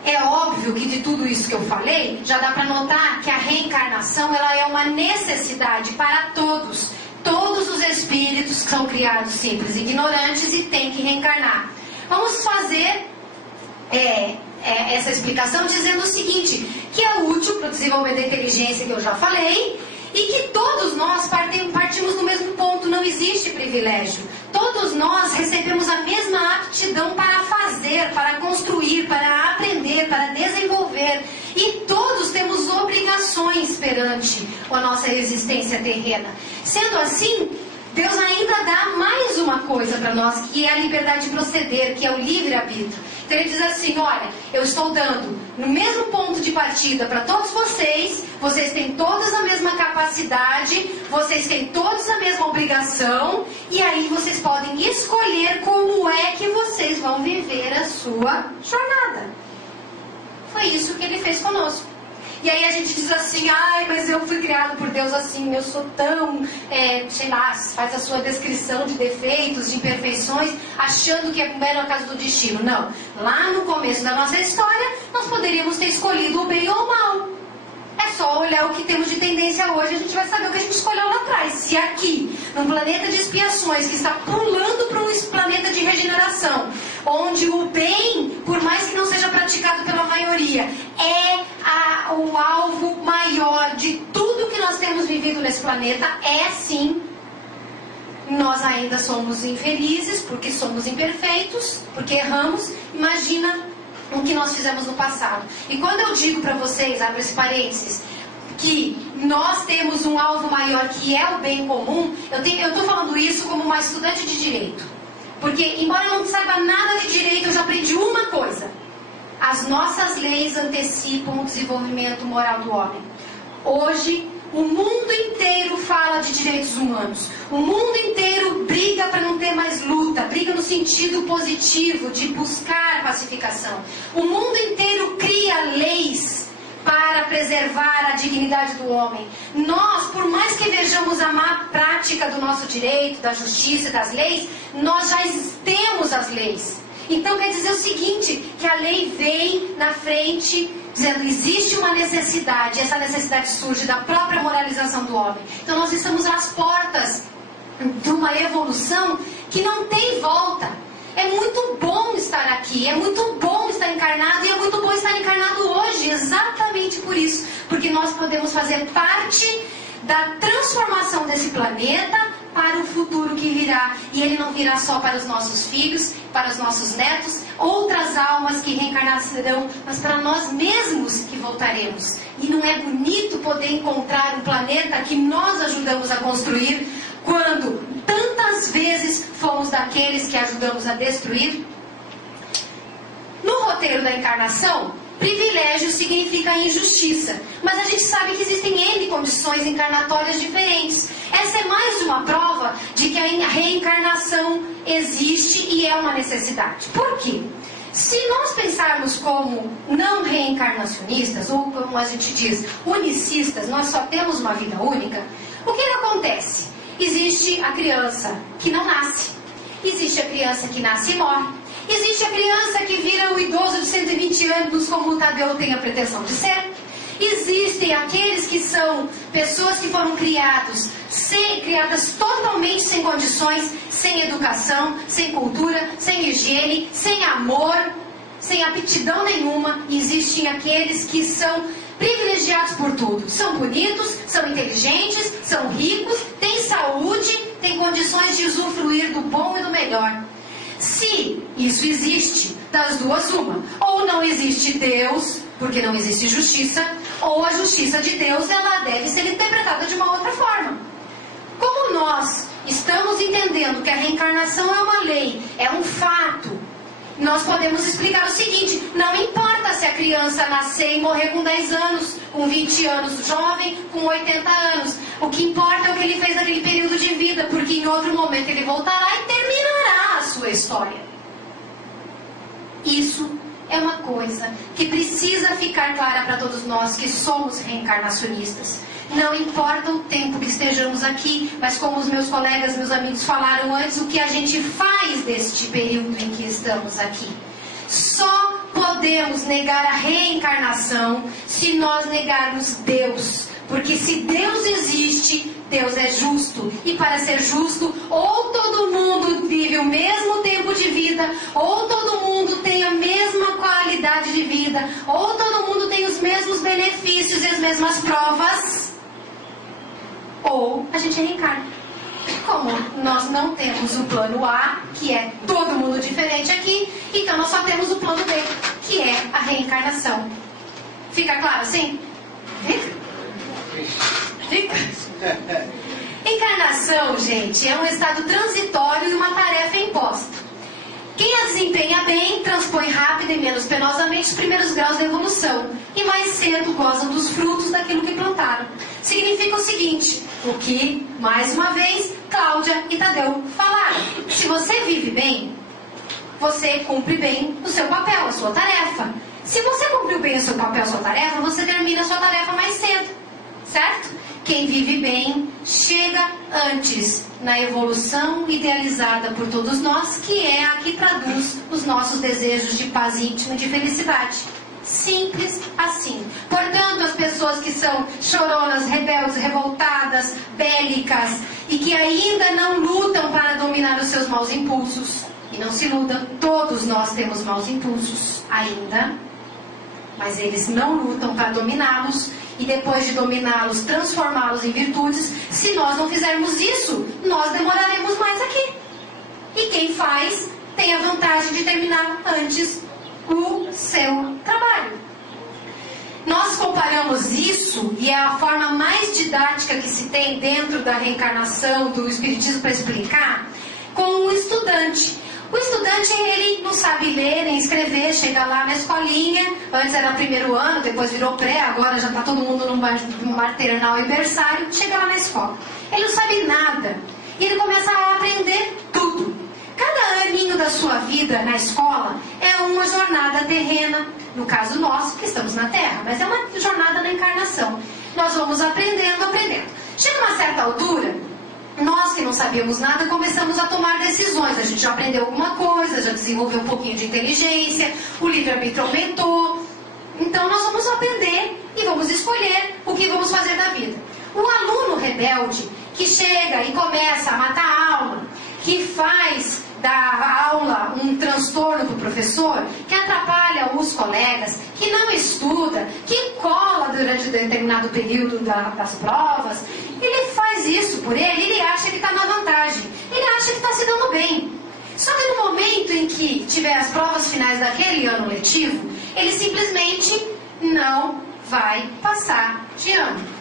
é óbvio que de tudo isso que eu falei, já dá para notar que a reencarnação ela é uma necessidade para todos. Todos os espíritos que são criados simples e ignorantes e têm que reencarnar. Vamos fazer essa explicação dizendo o seguinte, que é útil para o desenvolvimento da inteligência que eu já falei, e que todos nós partimos do mesmo ponto, não existe privilégio. Todos nós recebemos a mesma aptidão para fazer, para construir, para aprender, para desenvolver. E todos temos obrigações perante a nossa existência terrena. Sendo assim, Deus ainda dá mais uma coisa para nós, que é a liberdade de proceder, que é o livre-arbítrio. Então ele diz assim, olha, eu estou dando no mesmo ponto de partida para todos vocês têm todas a mesma capacidade, vocês têm todos a mesma obrigação, e aí vocês podem escolher como é que vocês vão viver a sua jornada. Foi isso que ele fez conosco. E aí a gente diz assim, mas eu fui criado por Deus assim, eu sou tão, sei lá, faz a sua descrição de defeitos, de imperfeições, achando que é mero acaso do destino. Não. Lá no começo da nossa história, nós poderíamos ter escolhido o bem ou o mal. É só olhar o que temos de tendência hoje, a gente vai saber o que a gente escolheu lá atrás. Se aqui, num planeta de expiações, que está pulando para um planeta de regeneração, onde o bem, por mais que não seja praticado pela maioria, é o alvo maior de tudo que nós temos vivido nesse planeta, é sim, nós ainda somos infelizes, porque somos imperfeitos, porque erramos. Imagina o que nós fizemos no passado. E quando eu digo para vocês, abro esse parênteses, que nós temos um alvo maior que é o bem comum, eu estou falando isso como uma estudante de direito. Porque, embora eu não saiba nada de direito, eu já aprendi uma coisa. As nossas leis antecipam o desenvolvimento moral do homem. Hoje, o mundo inteiro fala de direitos humanos. O mundo inteiro briga para não ter mais luta. Briga no sentido positivo de buscar pacificação. O mundo inteiro cria leis para preservar a dignidade do homem. Nós, por mais que vejamos a má prática do nosso direito, da justiça, das leis, nós já temos as leis. Então quer dizer o seguinte, que a lei vem na frente dizendo que existe uma necessidade, e essa necessidade surge da própria moralização do homem. Então nós estamos às portas de uma evolução que não tem volta. É muito bom estar aqui, é muito bom estar encarnado, e é muito bom estar encarnado hoje, exatamente por isso. Porque nós podemos fazer parte da transformação desse planeta para o futuro que virá. E ele não virá só para os nossos filhos, para os nossos netos, outras almas que reencarnarão, mas para nós mesmos que voltaremos. E não é bonito poder encontrar um planeta que nós ajudamos a construir, quando tantas vezes fomos daqueles que ajudamos a destruir? No roteiro da encarnação, privilégio significa injustiça, mas a gente sabe que existem N condições encarnatórias diferentes. Essa é mais uma prova de que a reencarnação existe e é uma necessidade. Por quê? Se nós pensarmos como não reencarnacionistas, ou como a gente diz, unicistas, nós só temos uma vida única, o que acontece? Existe a criança que não nasce, existe a criança que nasce e morre, existe a criança que vira o idoso de 120 anos, como o Tadeu tem a pretensão de ser. Existem aqueles que são pessoas que foram criadas totalmente sem condições, sem educação, sem cultura, sem higiene, sem amor, sem aptidão nenhuma. E existem aqueles que são privilegiados por tudo. São bonitos, são inteligentes, são ricos, têm saúde, têm condições de usufruir do bom e do melhor. Se isso existe, das duas uma. Ou não existe Deus, porque não existe justiça, ou a justiça de Deus, ela deve ser interpretada de uma outra forma. Como nós estamos entendendo que a reencarnação é uma lei, é um fato, nós podemos explicar o seguinte: não importa se a criança nascer e morrer com 10 anos, com 20 anos, jovem, com 80 anos. O que importa é o que ele fez naquele período de vida, porque em outro momento ele voltará e terminará a sua história. Isso é uma coisa que precisa ficar clara para todos nós que somos reencarnacionistas. Não importa o tempo que estejamos aqui, mas como os meus colegas, meus amigos falaram antes, o que a gente faz deste período em que estamos aqui. Só podemos negar a reencarnação se nós negarmos Deus. Porque se Deus existe, Deus é justo. E para ser justo, ou todo mundo vive o mesmo tempo de vida, ou todo mundo tem a mesma qualidade de vida, ou todo mundo tem os mesmos benefícios e as mesmas provas, ou a gente reencarna. Como nós não temos o plano A, que é todo mundo diferente aqui, então nós só temos o plano B, que é a reencarnação. Fica claro assim? Fica? Encarnação, gente, é um estado transitório e uma tarefa imposta. Quem a desempenha bem, transpõe rápido e menos penosamente os primeiros graus da evolução e mais cedo gozam dos frutos daquilo que plantaram. Significa o seguinte, o que, mais uma vez, Cláudia e Tadeu falaram. Se você vive bem, você cumpre bem o seu papel, a sua tarefa. Se você cumpriu bem o seu papel, a sua tarefa, você termina a sua tarefa mais cedo, certo? Quem vive bem chega antes na evolução idealizada por todos nós, que é a que traduz os nossos desejos de paz íntima e de felicidade. Simples assim. Portanto, as pessoas que são choronas, rebeldes, revoltadas, bélicas e que ainda não lutam para dominar os seus maus impulsos, e não se iludam, todos nós temos maus impulsos ainda, mas eles não lutam para dominá-los e depois de dominá-los, transformá-los em virtudes. Se nós não fizermos isso, nós demoraremos mais aqui. E quem faz tem a vantagem de terminar antes o seu trabalho. Nós comparamos isso, e é a forma mais didática que se tem dentro da reencarnação, do espiritismo para explicar, com o estudante. O estudante, ele não sabe ler nem escrever, chega lá na escolinha, antes era primeiro ano, depois virou pré, agora já está todo mundo no maternal e berçário, chega lá na escola. Ele não sabe nada, e ele começa a aprender tudo. Cada aninho da sua vida na escola é uma jornada terrena, no caso nós, que estamos na Terra, mas é uma jornada na encarnação. Nós vamos aprendendo. Chega uma certa altura, nós que não sabíamos nada começamos a tomar decisões. A gente já aprendeu alguma coisa, já desenvolveu um pouquinho de inteligência, o livre-arbítrio aumentou. Então nós vamos aprender e vamos escolher o que vamos fazer da vida. O aluno rebelde que chega e começa a matar a aula, que faz da aula um transtorno para o professor, que atrapalha os colegas, que não estuda, que cola durante determinado período das provas, ele faz isso por ele acha que está na vantagem, ele acha que está se dando bem. Só que no momento em que tiver as provas finais daquele ano letivo, ele simplesmente não vai passar de ano.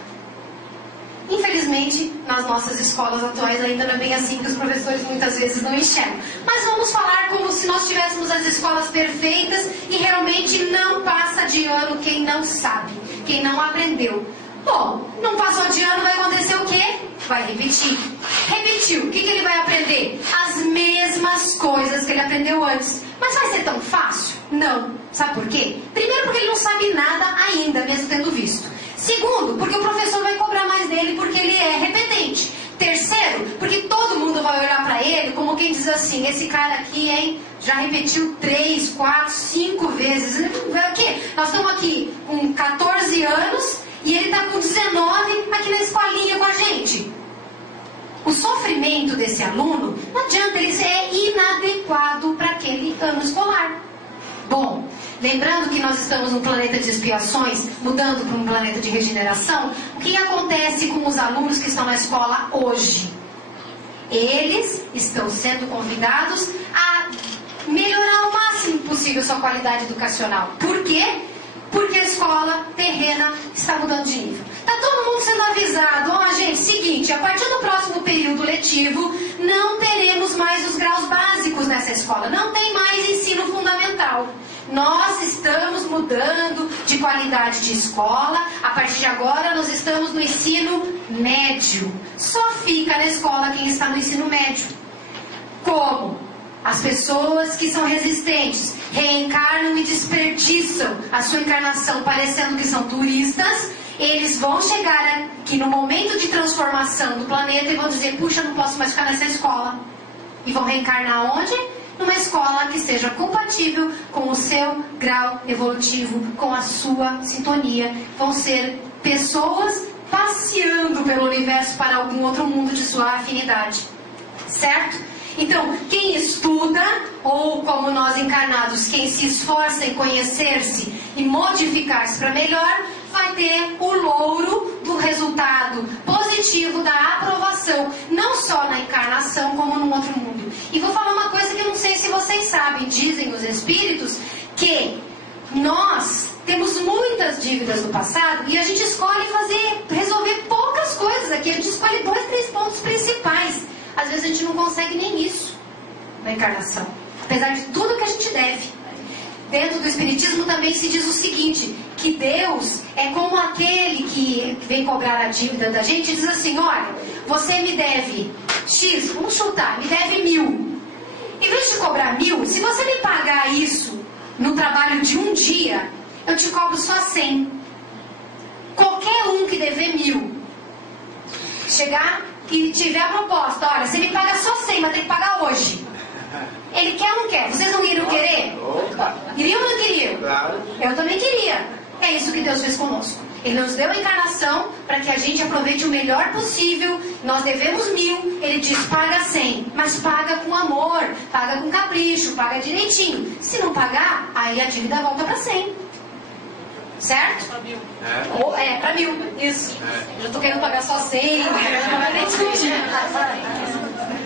Infelizmente, nas nossas escolas atuais ainda não é bem assim, que os professores muitas vezes não enxergam. Mas vamos falar como se nós tivéssemos as escolas perfeitas e realmente não passa de ano quem não sabe, quem não aprendeu. Bom, não passou de ano, vai acontecer o quê? Vai repetir. Repetiu, o que ele vai aprender? As mesmas coisas que ele aprendeu antes. Mas vai ser tão fácil? Não. Sabe por quê? Primeiro, porque ele não sabe nada ainda, mesmo tendo visto. Segundo, porque o professor vai cobrar mais dele porque ele é repetente. Terceiro, porque todo mundo vai olhar para ele como quem diz assim, esse cara aqui, hein, já repetiu 3, 4, 5 vezes. O quê? Nós estamos aqui com 14 anos e ele está com 19 aqui na escolinha com a gente. O sofrimento desse aluno, não adianta, ele é inadequado para aquele ano escolar. Bom, lembrando que nós estamos num planeta de expiações, mudando para um planeta de regeneração, o que acontece com os alunos que estão na escola hoje? Eles estão sendo convidados a melhorar o máximo possível sua qualidade educacional. Por quê? Porque a escola terrena está mudando de nível. Está todo mundo sendo avisado, ó, gente, seguinte, a partir do próximo período letivo, não teremos mais os graus básicos nessa escola, não tem mais ensino fundamental. Nós estamos mudando de qualidade de escola, a partir de agora nós estamos no ensino médio. Só fica na escola quem está no ensino médio. Como? As pessoas que são resistentes reencarnam e desperdiçam a sua encarnação parecendo que são turistas. Eles vão chegar aqui no momento de transformação do planeta e vão dizer, puxa, não posso mais ficar nessa escola. E vão reencarnar onde? Numa escola que seja compatível com o seu grau evolutivo, com a sua sintonia. Vão ser pessoas passeando pelo universo para algum outro mundo de sua afinidade. Certo? Então, quem estuda, ou como nós encarnados, quem se esforça em conhecer-se e modificar-se para melhor, vai ter o louro do resultado positivo da aprovação, não só na encarnação, como no outro mundo. E vou falar uma coisa que eu não sei se vocês sabem, dizem os espíritos, que nós temos muitas dívidas do passado e a gente escolhe resolver poucas coisas aqui, a gente escolhe 2, 3 pontos principais. Às vezes a gente não consegue nem isso na encarnação, apesar de tudo que a gente deve. Dentro do Espiritismo também se diz o seguinte, que Deus é como aquele que vem cobrar a dívida da gente e diz assim, olha, você me deve X, vamos chutar, me deve 1000. Em vez de cobrar 1000, se você me pagar isso no trabalho de um dia, eu te cobro só 100. Qualquer um que dever 1000, chegar e tiver a proposta, olha, você me paga só 100, mas tem que pagar hoje. Ele quer ou não quer? Vocês não iriam querer? Iriam ou não queriam? Claro. Eu também queria. É isso que Deus fez conosco. Ele nos deu a encarnação para que a gente aproveite o melhor possível. Nós devemos 1000, ele diz, paga 100. Mas paga com amor, paga com capricho, paga direitinho. Se não pagar, aí a dívida volta para 100. Certo? Para 1000. Para 1000, isso. Eu estou querendo pagar só 100,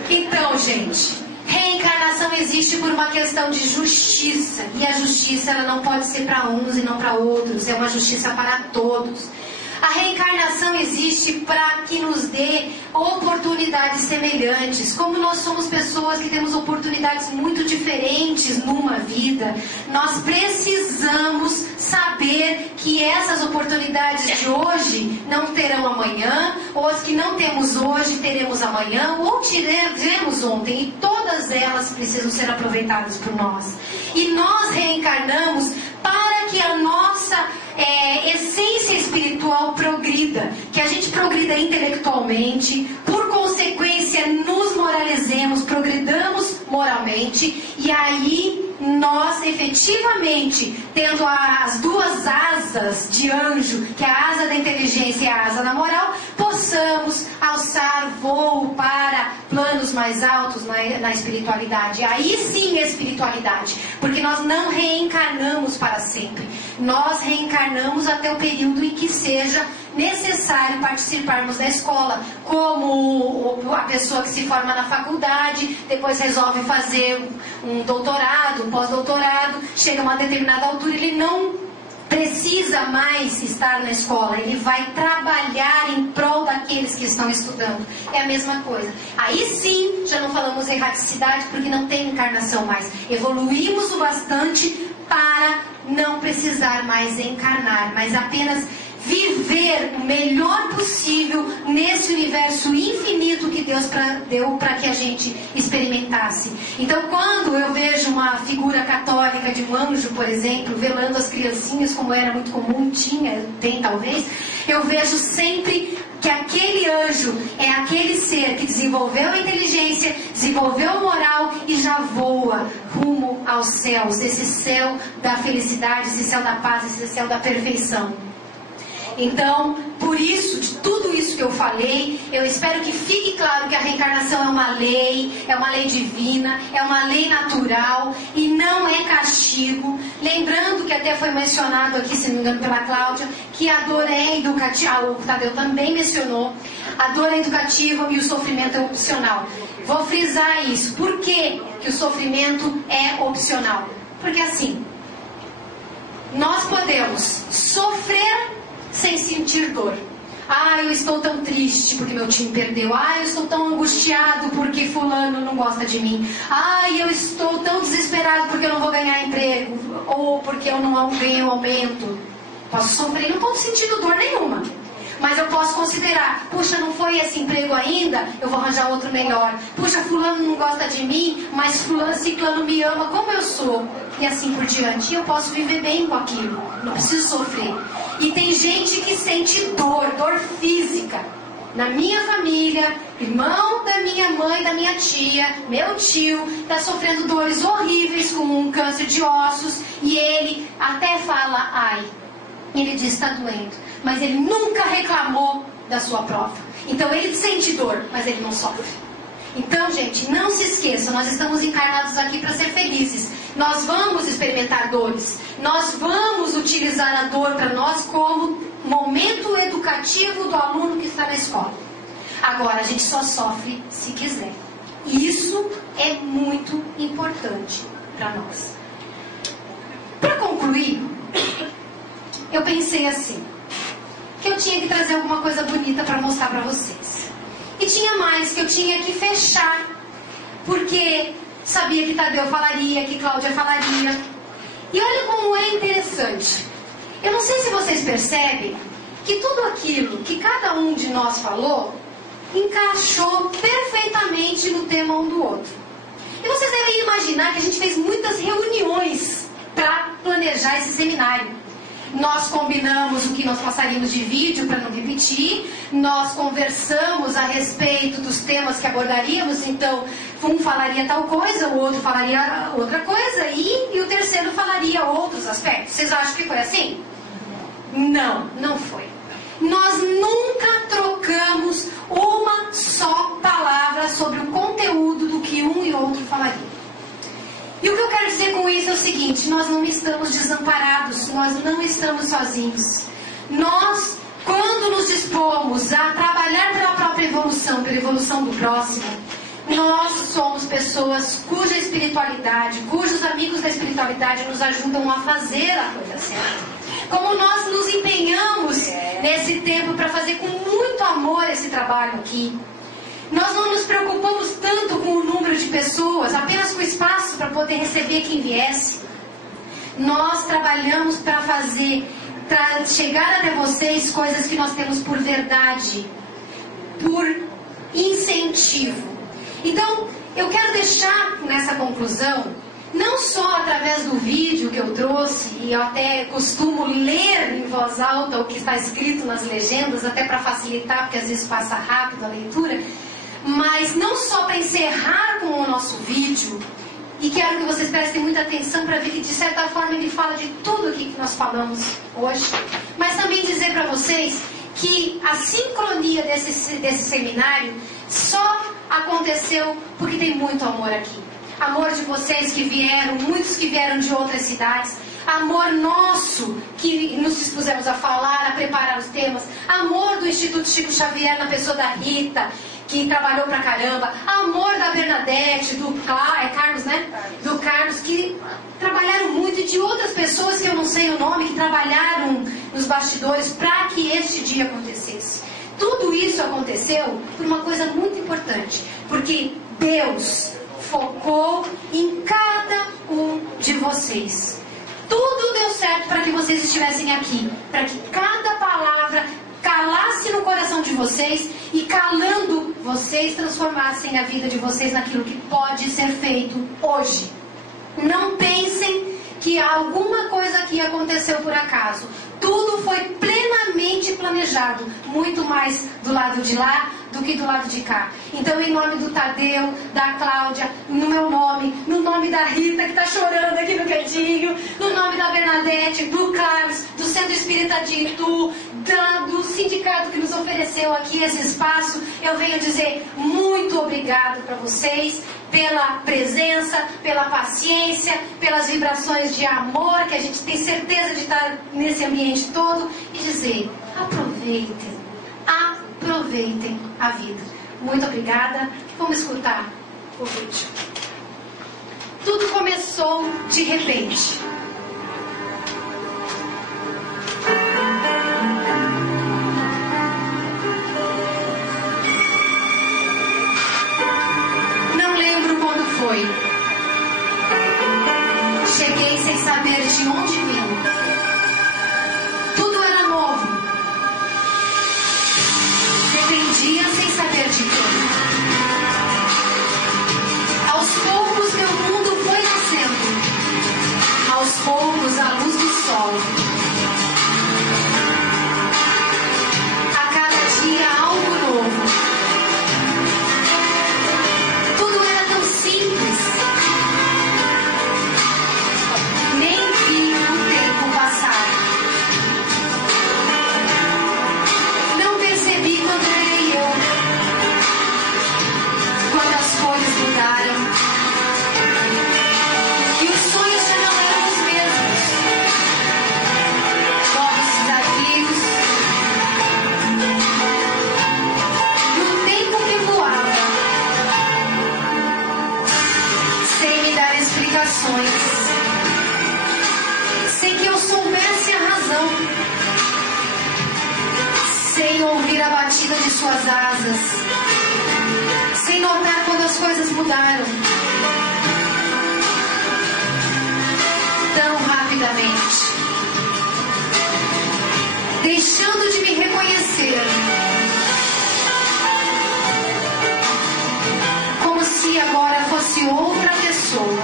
Então, gente, reencarnação existe por uma questão de justiça. E a justiça ela não pode ser para uns e não para outros. É uma justiça para todos. A reencarnação existe para que nos dê oportunidades semelhantes. Como nós somos pessoas que temos oportunidades muito diferentes numa vida, nós precisamos saber que essas oportunidades de hoje não terão amanhã, ou as que não temos hoje teremos amanhã, ou tivemos ontem, e todas elas precisam ser aproveitadas por nós. E nós reencarnamos para que a nossa essência espiritual progrida, que a gente progrida intelectualmente, por consequência nos moralizemos, progridamos moralmente, e aí nós efetivamente, tendo as 2 asas de anjo, que é a asa da inteligência e a asa da moral, possamos alçar voo para planos mais altos na espiritualidade. Aí sim espiritualidade, porque nós não reencarnamos para sempre. Nós reencarnamos até o período em que seja necessário participarmos da escola, como a pessoa que se forma na faculdade, depois resolve fazer um doutorado, um pós-doutorado, chega a uma determinada altura, ele não precisa mais estar na escola, ele vai trabalhar em prol daqueles que estão estudando. É a mesma coisa. Aí sim, já não falamos erraticidade, porque não tem encarnação mais. Evoluímos o bastante para não precisar mais encarnar, mas apenas viver o melhor possível nesse universo infinito que Deus deu para que a gente experimentasse. Então, quando eu vejo uma figura católica de um anjo, por exemplo, velando as criancinhas, como era muito comum, tem talvez, eu vejo sempre que aquele anjo é aquele ser que desenvolveu a inteligência, desenvolveu a moral e já voa rumo aos céus, esse céu da felicidade, esse céu da paz, esse céu da perfeição. Então, por isso, de tudo isso que eu falei, eu espero que fique claro que a reencarnação é uma lei divina, é uma lei natural e não é castigo. Lembrando que até foi mencionado aqui, se não me engano, pela Cláudia, que a dor é educativa, o Tadeu também mencionou, a dor é educativa e o sofrimento é opcional. Vou frisar isso. Por que que o sofrimento é opcional? Porque assim, nós podemos sofrer sem sentir dor. Eu estou tão triste porque meu time perdeu. Eu estou tão angustiado porque fulano não gosta de mim. Eu estou tão desesperado porque eu não vou ganhar emprego. Ou porque eu não ganhei um aumento. Posso sofrer e não estou sentindo dor nenhuma. Mas eu posso considerar, puxa, não foi esse emprego ainda, eu vou arranjar outro melhor. Puxa, fulano não gosta de mim, mas fulano, ciclano me ama como eu sou. E assim por diante. E eu posso viver bem com aquilo. Não preciso sofrer. E tem gente que sente dor física. Na minha família, irmão da minha mãe, da minha tia, meu tio, está sofrendo dores horríveis com um câncer de ossos. E ele até fala, ele diz que está doendo. Mas ele nunca reclamou da sua prova. Então ele sente dor, mas ele não sofre. Então, gente, não se esqueça, nós estamos encarnados aqui para ser felizes. Nós vamos experimentar dores. Nós vamos utilizar a dor para nós como momento educativo do aluno que está na escola. Agora, a gente só sofre se quiser. E isso é muito importante para nós. Para concluir, eu pensei assim, que eu tinha que trazer alguma coisa bonita para mostrar para vocês. E tinha mais, que eu tinha que fechar, porque sabia que Tadeu falaria, que Cláudia falaria. E olha como é interessante. Eu não sei se vocês percebem que tudo aquilo que cada um de nós falou encaixou perfeitamente no tema um do outro. E vocês devem imaginar que a gente fez muitas reuniões para planejar esse seminário. Nós combinamos o que nós passaríamos de vídeo para não repetir. Nós conversamos a respeito dos temas que abordaríamos. Então, um falaria tal coisa, o outro falaria outra coisa e o terceiro falaria outros aspectos. Vocês acham que foi assim? Não, não foi. Nós nunca trocamos uma só palavra sobre o conteúdo do que um e outro falariam. E o que eu quero dizer com isso é o seguinte, nós não estamos desamparados, nós não estamos sozinhos. Nós, quando nos dispomos a trabalhar pela própria evolução, pela evolução do próximo, nós somos pessoas cuja espiritualidade, cujos amigos da espiritualidade nos ajudam a fazer a coisa certa. Como nós nos empenhamos nesse tempo para fazer com muito amor esse trabalho aqui. Nós não nos preocupamos tanto com o número de pessoas, apenas com o espaço para poder receber quem viesse. Nós trabalhamos para chegar até vocês coisas que nós temos por verdade, por incentivo. Então, eu quero deixar nessa conclusão, não só através do vídeo que eu trouxe, e eu até costumo ler em voz alta o que está escrito nas legendas, até para facilitar, porque às vezes passa rápido a leitura, mas não só para encerrar com o nosso vídeo, e quero que vocês prestem muita atenção para ver que de certa forma ele fala de tudo aqui que nós falamos hoje, mas também dizer para vocês que a sincronia desse seminário só aconteceu porque tem muito amor aqui. Amor de vocês que vieram, muitos que vieram de outras cidades, amor nosso que nos dispusemos a falar, a preparar os temas, amor do Instituto Chico Xavier na pessoa da Rita, que trabalhou pra caramba, amor da Bernadette, do Carlos, né? Do Carlos, que trabalharam muito, e de outras pessoas que eu não sei o nome, que trabalharam nos bastidores para que este dia acontecesse. Tudo isso aconteceu por uma coisa muito importante, porque Deus focou em cada um de vocês. Tudo deu certo para que vocês estivessem aqui, para que cada palavra calasse no coração de vocês e calando vocês transformassem a vida de vocês naquilo que pode ser feito hoje. Não pensem que alguma coisa aqui aconteceu por acaso. Tudo foi plenamente planejado, muito mais do lado de lá do que do lado de cá. Então, em nome do Tadeu, da Cláudia, no meu nome, no nome da Rita, que está chorando aqui no cantinho, no nome da Bernadette, do Carlos, do Centro Espírita de Itu, do sindicato que nos ofereceu aqui esse espaço, eu venho dizer muito obrigado para vocês, pela presença, pela paciência, pelas vibrações de amor, que a gente tem certeza de estar nesse ambiente todo, e dizer, aproveitem a vida. Muito obrigada. Vamos escutar o vídeo. Tudo começou de repente. Foi. Cheguei sem saber de onde vim. Tudo era novo. Dependia sem saber de quem. Aos poucos meu mundo foi nascendo. Aos poucos a luz do sol. A cada dia algo novo. Sem que eu soubesse a razão, sem ouvir a batida de suas asas, sem notar quando as coisas mudaram tão rapidamente, deixando de me reconhecer, como se agora fosse outra pessoa.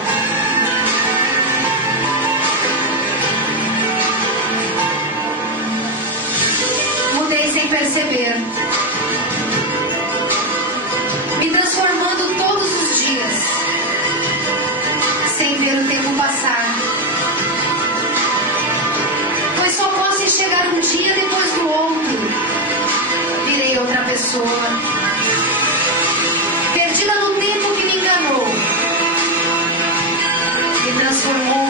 Sem perceber, me transformando todos os dias, sem ver o tempo passar, pois só posso enxergar um dia depois do outro. Virei outra pessoa, perdida no tempo que me enganou, me transformou,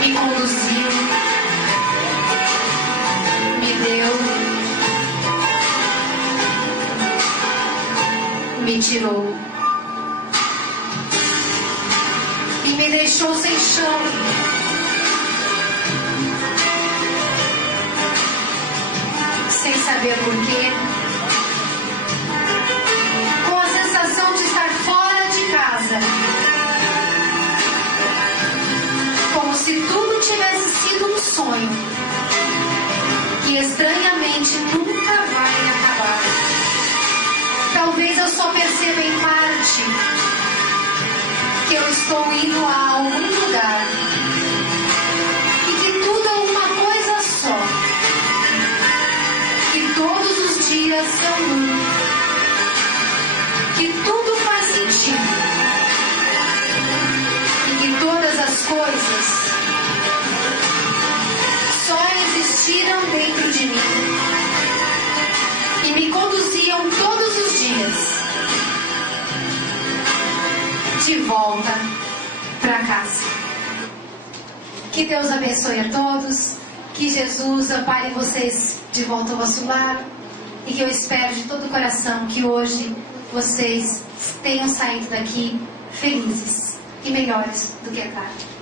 me conduziu, me tirou e me deixou sem chão, sem saber porquê, com a sensação de estar fora de casa, como se tudo tivesse sido um sonho que estranhamente nunca vai acabar. Talvez eu só perceba em parte que eu estou indo a algum lugar e que tudo é uma coisa só, que todos os dias são um, que tudo faz sentido e que todas as coisas só existiram dentro de mim e me conduziam todos os dias de volta para casa. Que Deus abençoe a todos, que Jesus ampare vocês de volta ao vosso lar e que eu espero de todo o coração que hoje vocês tenham saído daqui felizes e melhores do que a tarde.